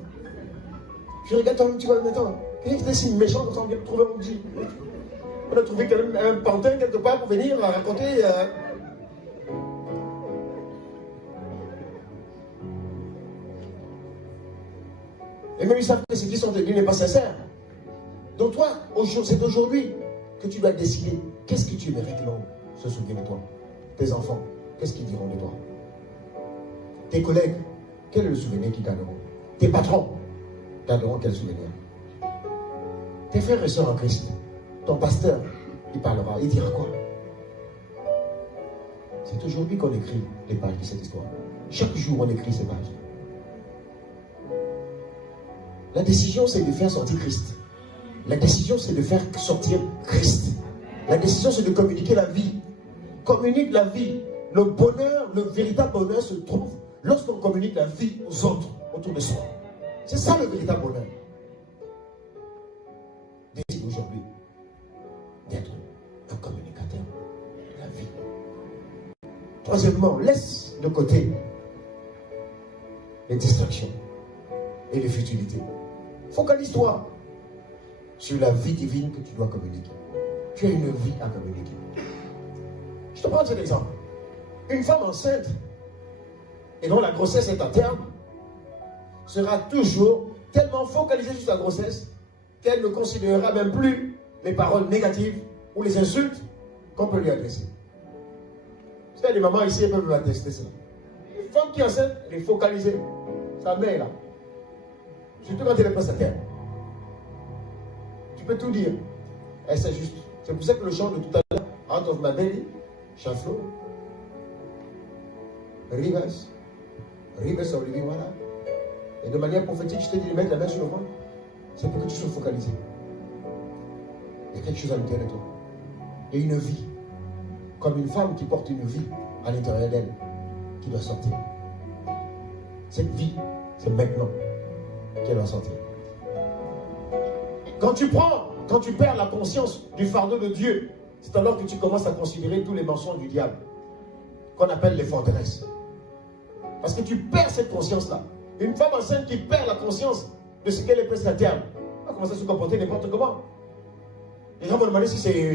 Je regarde toi-même, tu vois, maintenant, quelqu'un qui est si méchant comme ça, on vient de trouver un outil. On a trouvé quand même un pantin quelque part pour venir raconter. Et même ils savent que ce qu'ils sont devenus n'est pas sincère. Donc toi, c'est aujourd'hui que tu dois décider qu'est-ce que tu aimerais que l'on se souvienne de toi. Tes enfants, qu'est-ce qu'ils diront de toi? Tes collègues, quel est le souvenir qu'ils garderont? Tes patrons, garderont quel souvenir? Tes frères et sœurs en Christ, ton pasteur, il parlera, il dira quoi? C'est aujourd'hui qu'on écrit les pages de cette histoire. Chaque jour, on écrit ces pages. La décision, c'est de faire sortir Christ. La décision, c'est de faire sortir Christ. La décision, c'est de communiquer la vie. Communique la vie. Le bonheur, le véritable bonheur se trouve lorsqu'on communique la vie aux autres, autour de soi. C'est ça le véritable bonheur. Décide aujourd'hui d'être un communicateur de la vie. Troisièmement, laisse de côté les distractions et les futilités. Focalise-toi sur la vie divine que tu dois communiquer. Tu as une vie à communiquer. Je te prends cet exemple. Une femme enceinte et dont la grossesse est à terme sera toujours tellement focalisée sur sa grossesse qu'elle ne considérera même plus les paroles négatives ou les insultes qu'on peut lui adresser. Parce qu'il y a des mamans ici, elles peuvent attester cela. Une femme qui est enceinte, elle est focalisée. Sa mère est là. Surtout quand elle est presque à terme. Tu peux tout dire. Elle c'est juste. C'est pour ça que le chant de tout à l'heure, out of my belly, shall flow rivers of living water. Et de manière prophétique, je t'ai dit de mettre la main sur le ventre. C'est pour que tu sois focalisé. Il y a quelque chose à l'intérieur de toi. Il y a une vie. Comme une femme qui porte une vie à l'intérieur d'elle, qui doit sortir. Cette vie, c'est maintenant qu'elle va sortir. Quand tu perds la conscience du fardeau de Dieu, c'est alors que tu commences à considérer tous les mensonges du diable, qu'on appelle les forteresses. Parce que tu perds cette conscience-là. Une femme enceinte qui perd la conscience de ce qu'elle est presque à terme, elle va commencer à se comporter n'importe comment. Les gens vont demander si elle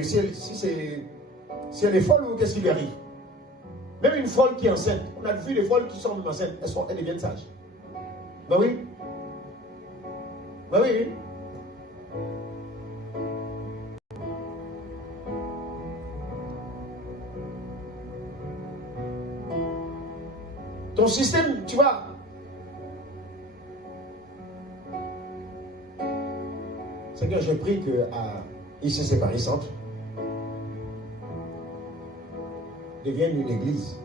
est folle ou qu'est-ce qui lui arrive. Même une folle qui est enceinte, on a vu des folles qui sont enceintes, elles deviennent sages. Ben oui. Ben oui. Ton système, tu vois. C'est que j'ai pris qu'à ICC Paris Centre devienne une église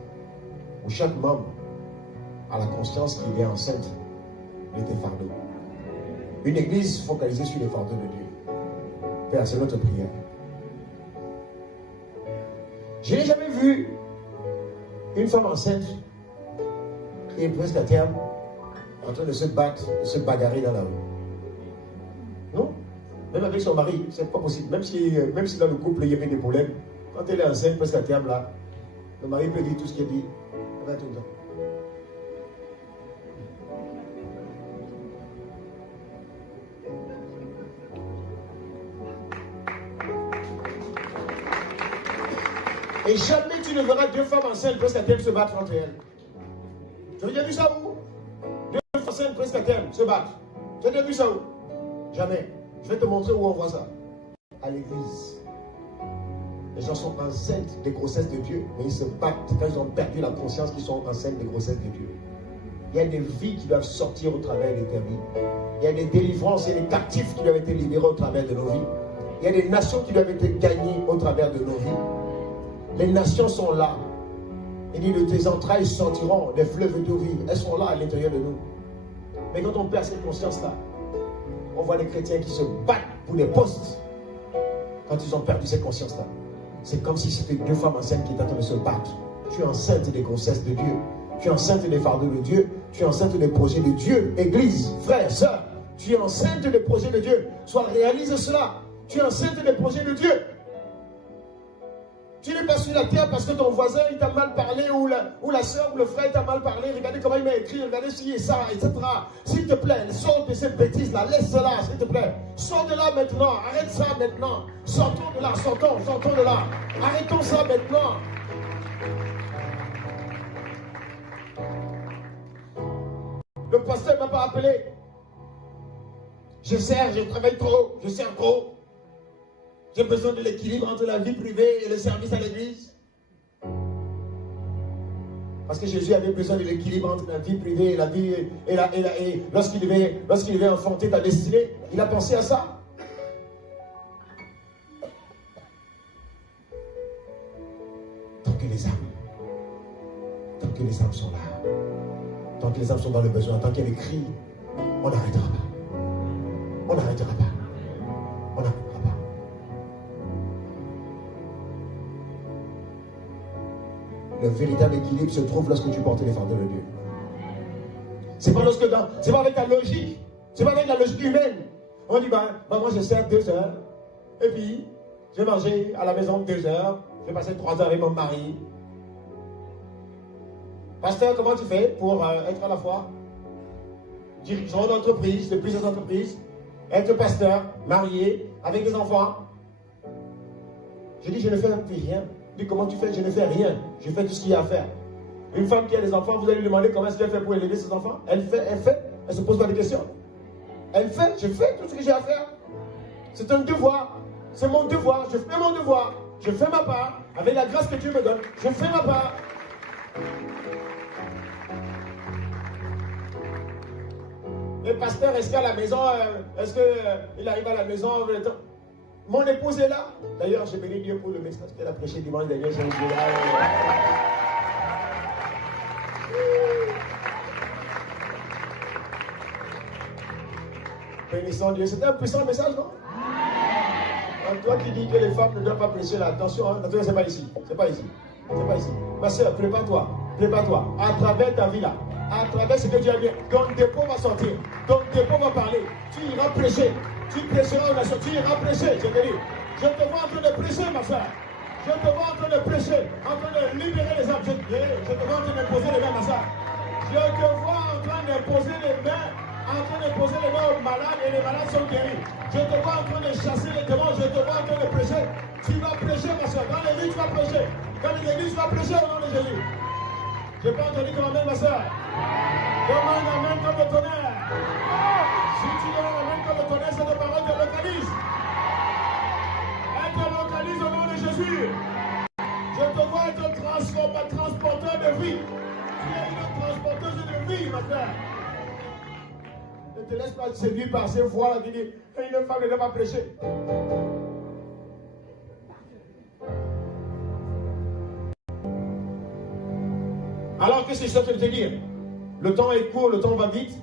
où chaque membre a la conscience qu'il est enceinte de tes fardeaux. Une église focalisée sur les fardeaux de Dieu. Père, c'est notre prière. Je n'ai jamais vu une femme enceinte qui est presque à terme en train de se battre, de se bagarrer dans la rue. Non? Même avec son mari, c'est pas possible. Même si dans le couple il y avait des problèmes, quand elle est enceinte presque à terme là, le mari peut dire tout ce qu'il dit. Elle va tout le temps. Et jamais tu ne verras deux femmes enceintes presque à terme se battre entre elles. Tu as déjà vu ça où? Deux femmes enceintes presque à terme se battre. Tu as déjà vu ça où? Jamais. Je vais te montrer où on voit ça. À l'église. Les gens sont enceintes des grossesses de Dieu, mais ils se battent quand ils ont perdu la conscience qu'ils sont enceintes des grossesses de Dieu. Il y a des vies qui doivent sortir au travers de tes vies. Il y a des délivrances et des captifs qui doivent être libérés au travers de nos vies. Il y a des nations qui doivent être gagnées au travers de nos vies. Les nations sont là. Il dit, de tes entrailles sortiront des fleuves d'eau vive. Elles sont là à l'intérieur de nous. Mais quand on perd cette conscience-là, on voit les chrétiens qui se battent pour des postes. Quand ils ont perdu cette conscience-là, c'est comme si c'était deux femmes enceintes qui étaient en train de se battre. Tu es enceinte des grossesses de Dieu. Tu es enceinte des fardeaux de Dieu. Tu es enceinte des projets de Dieu. Église, frères, sœurs, tu es enceinte des projets de Dieu. Soit réalise cela. Tu es enceinte des projets de Dieu. Tu n'es pas sur la terre parce que ton voisin il t'a mal parlé ou la soeur ou le frère t'a mal parlé. Regardez comment il m'a écrit, regardez ci et ça, etc. S'il te plaît, sors de cette bêtise-là, laisse cela, s'il te plaît. Sors de là maintenant, arrête ça maintenant. Sortons de là, sortons de là. Arrêtons ça maintenant. Le pasteur ne m'a pas appelé. Je sers, je travaille trop, je sers trop. J'ai besoin de l'équilibre entre la vie privée et le service à l'église. Parce que Jésus avait besoin de l'équilibre entre la vie privée et la vie et lorsqu'il devait enfanter ta destinée, il a pensé à ça. Tant que les âmes sont là, tant que les âmes sont dans le besoin, tant qu'il y a des cris, on n'arrêtera pas. On n'arrêtera pas. On n'arrêtera pas. Le véritable équilibre se trouve lorsque tu portes les fardeaux de Dieu. C'est pas avec ta logique. C'est pas avec la logique humaine. On dit, moi je sers 2 heures. Et puis, je vais manger à la maison 2 heures. Je vais passer 3 heures avec mon mari. Pasteur, comment tu fais pour être à la fois dirigeant d'entreprise, de plusieurs entreprises, être pasteur, marié, avec des enfants? Je dis, je ne fais rien. Il dit, comment tu fais? Je ne fais rien. Je fais tout ce qu'il y a à faire. Une femme qui a des enfants, vous allez lui demander comment est-ce qu'elle fait pour élever ses enfants. Elle fait, elle se pose pas de questions. Elle fait, je fais tout ce que j'ai à faire. C'est un devoir. C'est mon devoir. Je fais mon devoir. Je fais ma part. Avec la grâce que Dieu me donne, je fais ma part. Le pasteur, est-ce qu'à la maison, est-ce qu'il arrive à la maison? Mon épouse est là. D'ailleurs, j'ai béni Dieu pour le message qu'elle a prêché dimanche dernier. J'ai dit, bénissons Dieu. C'était un puissant message, non? Donc, toi qui dis que les femmes ne doivent pas prêcher là, attention, hein, c'est pas ici. C'est pas ici. C'est pas ici. Ma soeur, prépare-toi. Prépare-toi. À travers ta vie là, à travers ce que tu as dit, ton dépôt va sortir. Ton dépôt va parler. Tu iras prêcher. Tu prêcheras aux nations. Tu iras prêcher. Je te dis. Je te vois en train de prêcher, ma soeur. Je te vois en train de prêcher, en train de libérer les âmes. Je te vois en train d'imposer les mains, ma soeur. Je te vois en train d'imposer les mains, aux malades et les malades sont guéris. Je te vois en train de chasser les démons. Je te vois en train de prêcher. Tu vas prêcher, ma soeur. Dans les rues, tu vas prêcher. Dans les églises, tu vas prêcher au nom de Jésus. Je n'ai pas entendu comme amène, ma soeur. Demande amène comme le tonnerre. Si tu demandes amène comme le tonnerre, c'est de parole de localise. Elle te localise au nom de Jésus. Je te vois être un transporteur de vie. Tu es une transporteuse de vie, ma soeur. Ne te laisse pas séduire par ces voix-là qui disent une femme ne doit pas prêcher. Alors, qu'est-ce que je suis en train de te dire? Le temps est court, le temps va vite.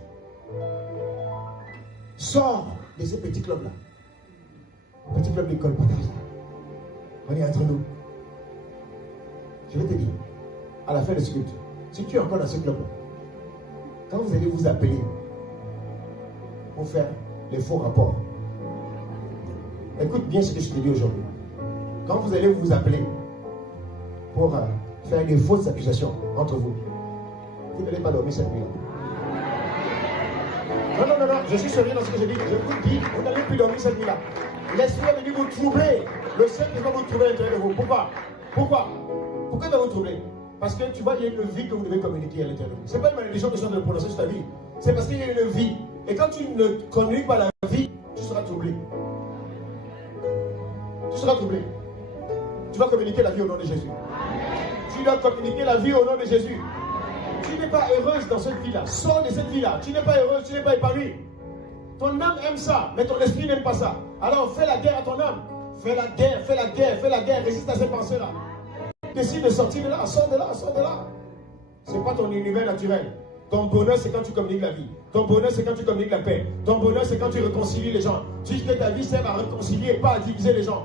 Sors de ces petits clubs-là. Petit club d'école, partage là. On est entre nous. Je vais te dire, à la fin de ce culte, si tu es encore dans ce club-là, quand vous allez vous appeler pour faire les faux rapports, écoute bien ce que je te dis aujourd'hui. Quand vous allez vous appeler pour faire des fausses accusations entre vous, vous n'allez pas dormir cette nuit-là. Non, je suis sérieux dans ce que je dis. Je vous dis, vous n'allez plus dormir cette nuit-là. L'esprit est venu vous troubler. Le Seigneur va vous troubler à l'intérieur de vous. Pourquoi il va vous troubler? Parce que tu vois, il y a une vie que vous devez communiquer à l'intérieur de vous. Ce n'est pas une malédiction que je suis en train de prononcer sur ta vie. C'est parce qu'il y a une vie. Et quand tu ne communiques pas la vie, tu seras troublé. Tu seras troublé. Tu vas communiquer la vie au nom de Jésus. Tu dois communiquer la vie au nom de Jésus. Tu n'es pas heureuse dans cette vie-là. Sors de cette vie-là. Tu n'es pas heureuse, tu n'es pas épanouie. Ton âme aime ça, mais ton esprit n'aime pas ça. Alors fais la guerre à ton âme. Fais la guerre, résiste à ces pensées-là. Décide de sortir de là, sors de là, sors de là. Ce n'est pas ton univers naturel. Ton bonheur, c'est quand tu communiques la vie. Ton bonheur, c'est quand tu communiques la paix. Ton bonheur, c'est quand tu réconcilies les gens. Tu dis que ta vie serve à réconcilier et pas à diviser les gens.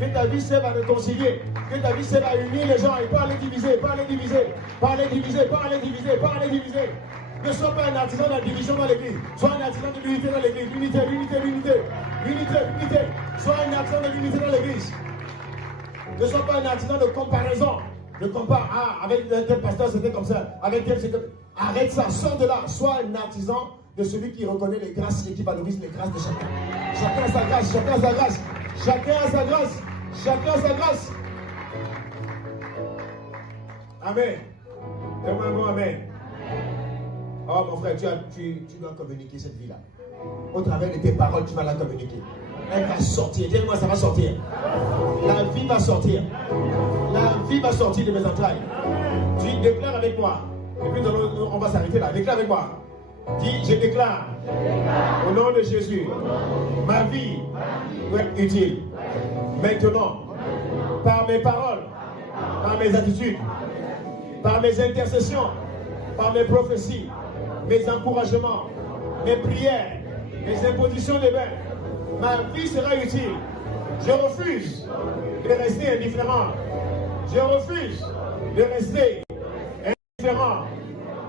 Que ta vie serve à réconcilier. Que ta vie serve à unir les gens et pas à les diviser, pas à les diviser, pas à les diviser, pas à les diviser, pas à les diviser. Ne sois pas un artisan de la division dans l'église. Sois un artisan de l'unité dans l'église. L'unité, l'unité, l'unité. L'unité, l'unité. Sois un artisan de l'unité dans l'église. Ne sois pas un artisan de comparaison. Ne compare, avec tel pasteur c'était comme ça, avec tel c'est comme... Arrête ça, sors de là. Sois un artisan de celui qui reconnaît les grâces et qui valorise les grâces de chacun. Chacun a sa grâce, chacun a sa grâce. Chacun a sa grâce. Chacun a sa grâce. Amen. Fais-moi un bon amen. Oh mon frère, tu dois communiquer cette vie-là. Au travers de tes paroles, tu vas la communiquer. Elle va sortir. Dis-moi, ça va sortir. La vie va sortir. La vie va sortir de mes entrailles. Tu déclares avec moi. Et puis on va s'arrêter là. Déclare avec moi. Dis, je déclare. Au nom de Jésus. Ma vie doit être utile. Maintenant, par mes paroles, par mes attitudes, par mes intercessions, par mes prophéties, mes encouragements, mes prières, mes impositions de mains, ma vie sera utile. Je refuse de rester indifférent. Je refuse de rester indifférent.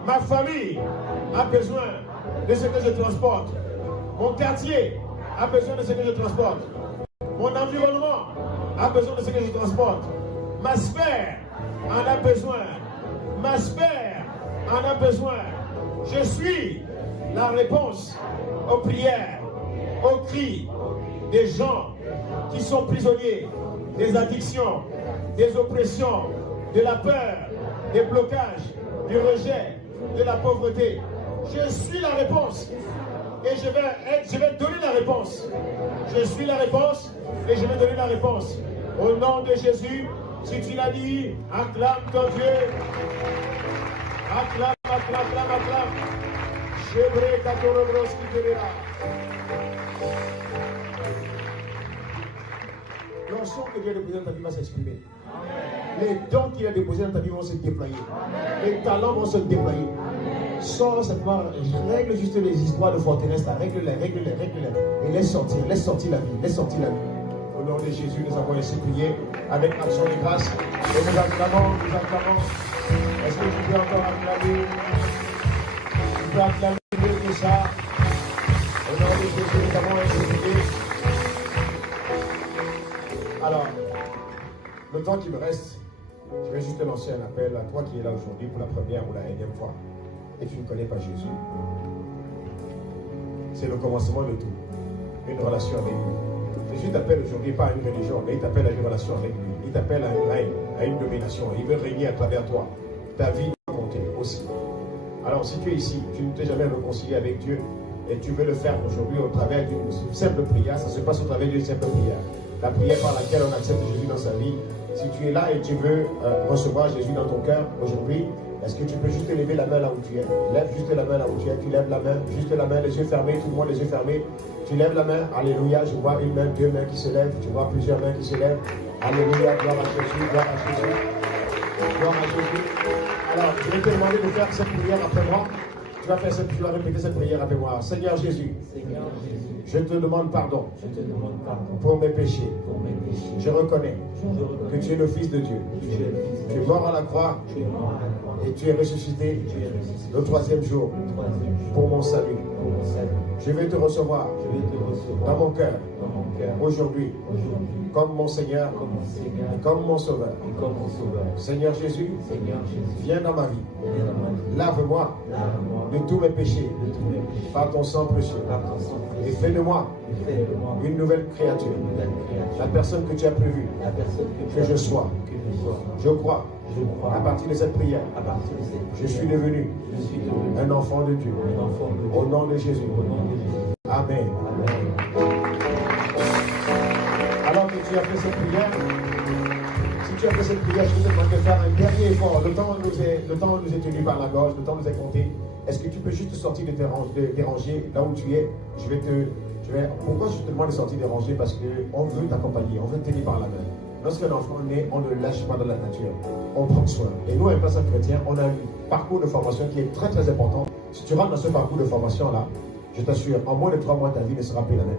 Ma famille a besoin de ce que je transporte. Mon quartier a besoin de ce que je transporte. Mon environnement a besoin de ce que je transporte. Ma sphère en a besoin. Ma sphère en a besoin. Je suis la réponse aux prières, aux cris des gens qui sont prisonniers des addictions, des oppressions, de la peur, des blocages, du rejet, de la pauvreté. Je suis la réponse et je vais donner la réponse. Je suis la réponse et je vais donner la réponse. Au nom de Jésus, si tu l'as dit, acclame ton Dieu. Acclame, acclame, acclame, acclame. Chevré, Katorobros, qui te verra. L'onction que Dieu a déposé dans ta vie va s'exprimer. Les dons qu'il a déposés dans ta vie vont se déployer. Les talents vont se déployer. Sors simplement, règle juste les histoires de forteresse, règle-les. Et laisse sortir la vie, laisse sortir la vie. Au nom de Jésus, nous avons laissé prier avec action de grâce. Et nous acclamons. Est-ce que tu peux encore acclamer? Tu peux acclamer mieux que ça. Au nom de Jésus, nous avons laissé prier. Alors, le temps qui me reste, je vais juste te lancer un appel à toi qui es là aujourd'hui pour la première ou la énième fois et tu ne connais pas Jésus. C'est le commencement de tout. Une relation avec lui. Jésus t'appelle aujourd'hui pas à une religion, mais il t'appelle à une relation avec lui. Il t'appelle à un règne, à une domination. Il veut régner à travers toi. Ta vie doit compter aussi. Alors si tu es ici, tu ne t'es jamais réconcilié avec Dieu et tu veux le faire aujourd'hui au travers d'une simple prière, ça se passe au travers d'une simple prière. La prière par laquelle on accepte Jésus dans sa vie. Si tu es là et tu veux recevoir Jésus dans ton cœur aujourd'hui, est-ce que tu peux juste lever la main là où tu es? Lève juste la main là où tu es. Tu lèves la main, juste la main, les yeux fermés, tout le monde les yeux fermés. Tu lèves la main, alléluia, je vois une main, deux mains qui se lèvent, tu vois plusieurs mains qui se lèvent. Alléluia, gloire à Jésus, gloire à Jésus. Gloire à Jésus. Alors, je vais te demander de faire cette prière après moi. Tu vas répéter cette prière avec moi. Seigneur Jésus, je te demande pardon pour mes péchés. Je reconnais que tu es le Fils de Dieu. Tu es mort à la croix et tu es ressuscité le troisième jour pour mon salut. Je vais te recevoir dans mon cœur aujourd'hui comme mon Seigneur et comme mon Sauveur. Seigneur Jésus, viens dans ma vie. Lave-moi de tous mes péchés par ton sang précieux et fais de moi une nouvelle créature. La personne que tu as prévue que je sois. Je crois à partir de cette prière, je suis devenu un enfant de Dieu. Au nom de Jésus. Amen. Alors que tu as fait cette prière, si tu as fait cette prière, je te demande de faire un dernier effort. Le temps nous est tenu par la gorge, le temps nous est compté. Est-ce que tu peux juste sortir de tes rangées là où tu es? Pourquoi je te demande de sortir des rangées? Parce qu'on veut t'accompagner, on veut te tenir par la main. lorsqu'un enfant naît, on ne le lâche pas dans la nature. On prend soin. Et nous, avec Place Chrétien, on a un parcours de formation qui est très très important. Si tu rentres dans ce parcours de formation-là, je t'assure, en moins de 3 mois, ta vie ne sera plus la même.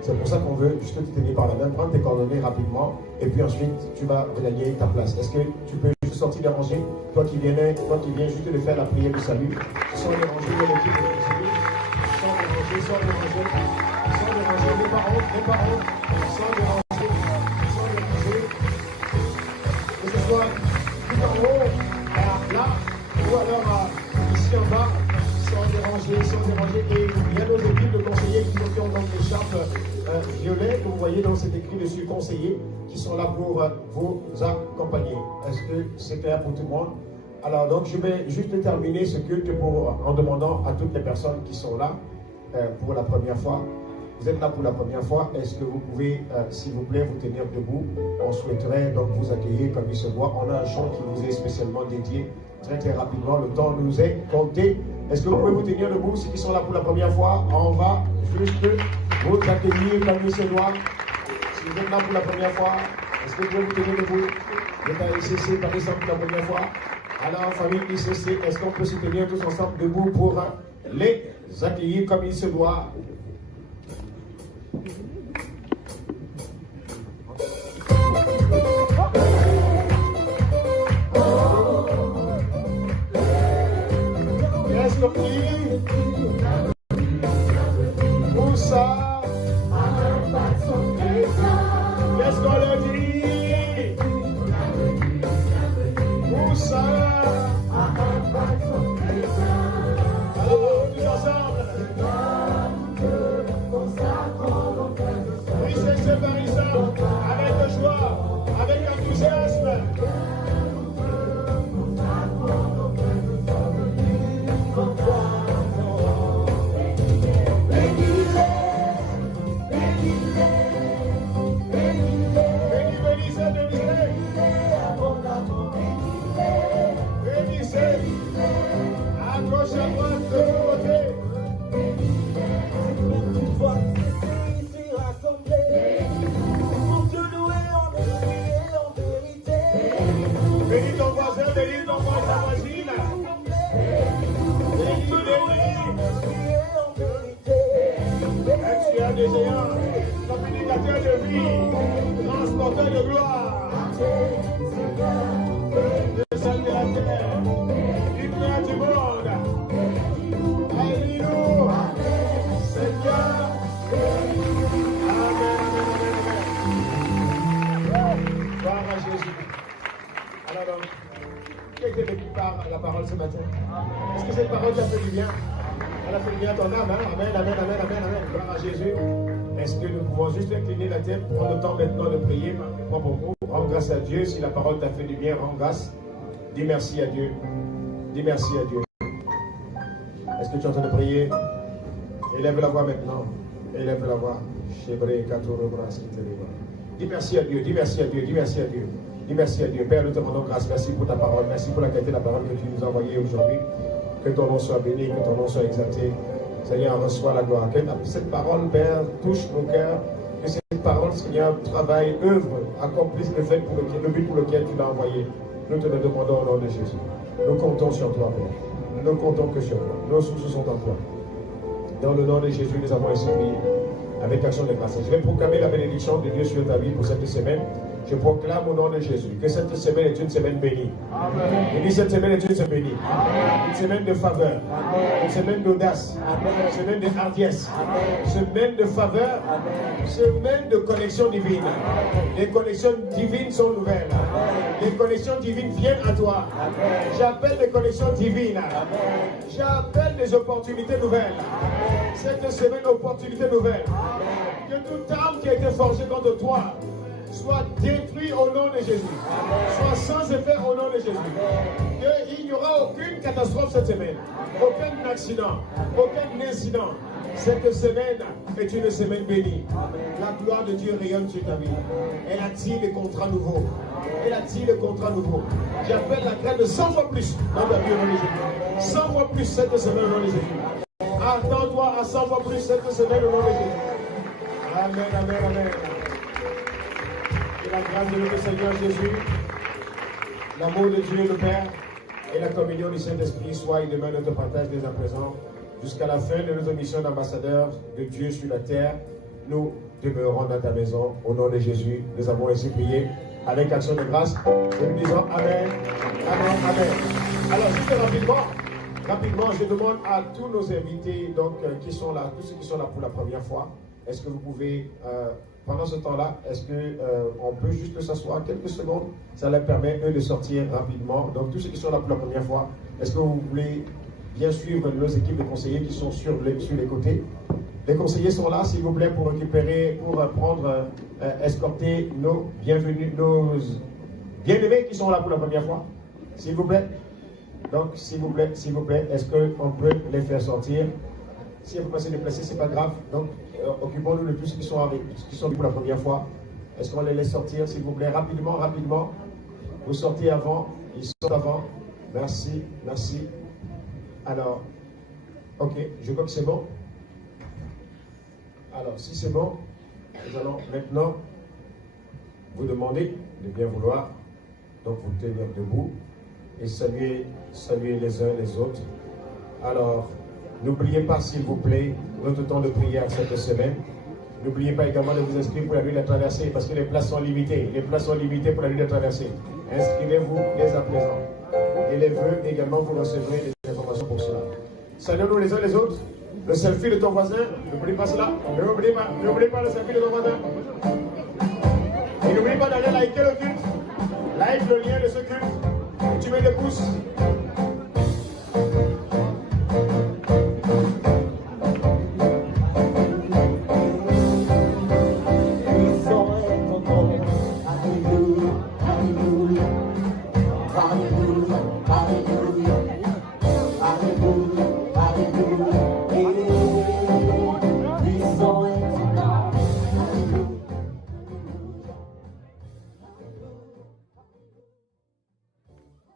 C'est pour ça qu'on veut juste te tenir par la main, prendre tes coordonnées rapidement, et puis ensuite, tu vas regagner ta place. Est-ce que tu peux juste sortir des rangées, toi qui viens juste de faire la prière du salut, sans les rangées de l'équipe de salut, sans les rangées, sans les rangées, sans les rangées, les parents, sans les rangées, sans les rangées, que ce soit tout en haut, là, ou alors ici en bas, sans déranger, et il y a nos équipes de conseillers qui ont donc l'écharpe violet, que vous voyez donc c'est écrit dessus conseillers, qui sont là pour vous accompagner. Est-ce que c'est clair pour tout le monde? Alors donc je vais juste terminer ce culte en demandant à toutes les personnes qui sont là pour la première fois. Vous êtes là pour la première fois, est-ce que vous pouvez, s'il vous plaît, vous tenir debout? On souhaiterait donc vous accueillir comme il se doit. On a un chant qui vous est spécialement dédié. Très très rapidement, le temps nous est compté. Est-ce que vous pouvez vous tenir debout, ceux qui sont là pour la première fois? On va juste vous accueillir comme il se doit. Si vous êtes là pour la première fois, est-ce que vous pouvez vous tenir debout? Vous êtes à ICC par exemple pour la première fois. Alors, famille ICC, est-ce qu'on peut se tenir tous ensemble debout pour les accueillir comme il se doit? Qu'est-ce qu'on dit? Où ça? Qu'est-ce qu'on leur dit? Où ça? Alors, tous ensemble. Oui, c'est par exemple, avec joie, avec enthousiasme. À gauche, à droite, de tous côtés. Bénis ton voisin, bénis ton voisin, ta voisine. Bénis. Ex-tueur des géants, communicateur de vie, transporteur de gloire. De celle de la terre, lumière du monde. Alléluia. Seigneur. Amen. Gloire à Jésus. Alors donc, qui était venu par la parole ce matin? Est-ce que cette parole t'a fait du bien? Elle a fait du bien à ton âme, hein? Amen. Gloire à Jésus. Est-ce que nous pouvons juste incliner la tête, prendre le temps maintenant de prier par mes propres mots? Rends grâce à Dieu. Si la parole t'a fait du bien, rends grâce. Dis merci à Dieu. Dis merci à Dieu. Est-ce que tu es en train de prier? Élève la voix maintenant. Élève la voix. Dis merci à Dieu. Dis merci à Dieu. Dis merci à Dieu. Dis merci à Dieu. Père, nous te rendons grâce. Merci pour ta parole. Merci pour la qualité de la parole que tu nous as envoyée aujourd'hui. Que ton nom soit béni. Que ton nom soit exalté. Seigneur, reçois la gloire. Que cette parole, Père, touche nos cœurs. Que cette parole, Seigneur, travaille, œuvre, accomplisse le but pour lequel tu l'as envoyé. Nous te le demandons au nom de Jésus. Nous comptons sur toi, Père. Nous ne comptons que sur toi. Nos sources sont en toi. Dans le nom de Jésus, nous avons ainsi prié avec action de grâce. Je vais proclamer la bénédiction de Dieu sur ta vie pour cette semaine. Je proclame au nom de Jésus que cette semaine est une semaine bénie. Amen. Je dis cette semaine est une semaine bénie. Amen. Une semaine de faveur. Amen. Une semaine d'audace. Une semaine de hardiesse. Une semaine de faveur. Une semaine de connexion divine. Amen. Les connexions divines sont nouvelles. Amen. Les connexions divines viennent à toi. J'appelle des connexions divines. J'appelle des opportunités nouvelles. Amen. Cette semaine, opportunité nouvelle. Amen. Que toute âme qui a été forgée contre toi soit détruit au nom de Jésus. Amen. Soit sans effet au nom de Jésus. Qu'il n'y aura aucune catastrophe cette semaine. Amen. Aucun accident. Amen. Aucun incident. Amen. Cette semaine est une semaine bénie. Amen. La gloire de Dieu rayonne sur ta vie. Amen. Elle attire les contrats nouveaux. Elle attire les contrats nouveaux. J'appelle la grâce de 100 fois plus dans ta vie au nom de Jésus. 100 fois plus cette semaine au nom de Jésus. Attends-toi à 100 fois plus cette semaine au nom de Jésus. Amen. la grâce de notre Seigneur Jésus, l'amour de Dieu le Père et la communion du Saint-Esprit soient et demeurent notre partage dès à présent jusqu'à la fin de notre mission d'ambassadeur de Dieu sur la terre. Nous demeurons dans ta maison. Au nom de Jésus, nous avons ainsi prié avec action de grâce et nous disons Amen, Amen, Amen. Alors, juste rapidement, je demande à tous nos invités donc, qui sont là, tous ceux qui sont là pour la première fois, est-ce que vous pouvez, pendant ce temps-là, est-ce qu'on peut juste s'asseoir quelques secondes? Ça leur permet, eux, de sortir rapidement. Donc, tous ceux qui sont là pour la première fois, est-ce que vous voulez bien suivre nos équipes de conseillers qui sont sur les côtés? Les conseillers sont là, s'il vous plaît, pour récupérer, pour prendre, escorter nos bienvenus, nos bien-aimés qui sont là pour la première fois. S'il vous plaît. Donc, s'il vous plaît, est-ce qu'on peut les faire sortir? Si vous passez déplacer, ce n'est pas grave. Donc, occupons-nous de tous ceux qui sont pour la première fois. Est-ce qu'on les laisse sortir, s'il vous plaît? Rapidement. Vous sortez avant, ils sortent avant. Merci. Alors, ok, je crois que c'est bon. Alors, si c'est bon, nous allons maintenant vous demander de bien vouloir donc vous tenir debout et saluer les uns les autres. Alors, n'oubliez pas, s'il vous plaît, notre temps de prière cette semaine. N'oubliez pas également de vous inscrire pour la nuit de la traversée parce que les places sont limitées. Les places sont limitées pour la nuit de la traversée. Inscrivez-vous dès à présent. Et les vœux également, vous recevrez des informations pour cela. Saluons-nous les uns les autres. Le selfie de ton voisin, n'oublie pas cela. N'oublie pas le selfie de ton voisin. Et n'oublie pas d'aller liker le culte. Like le lien de ce culte. Tu mets des pouces.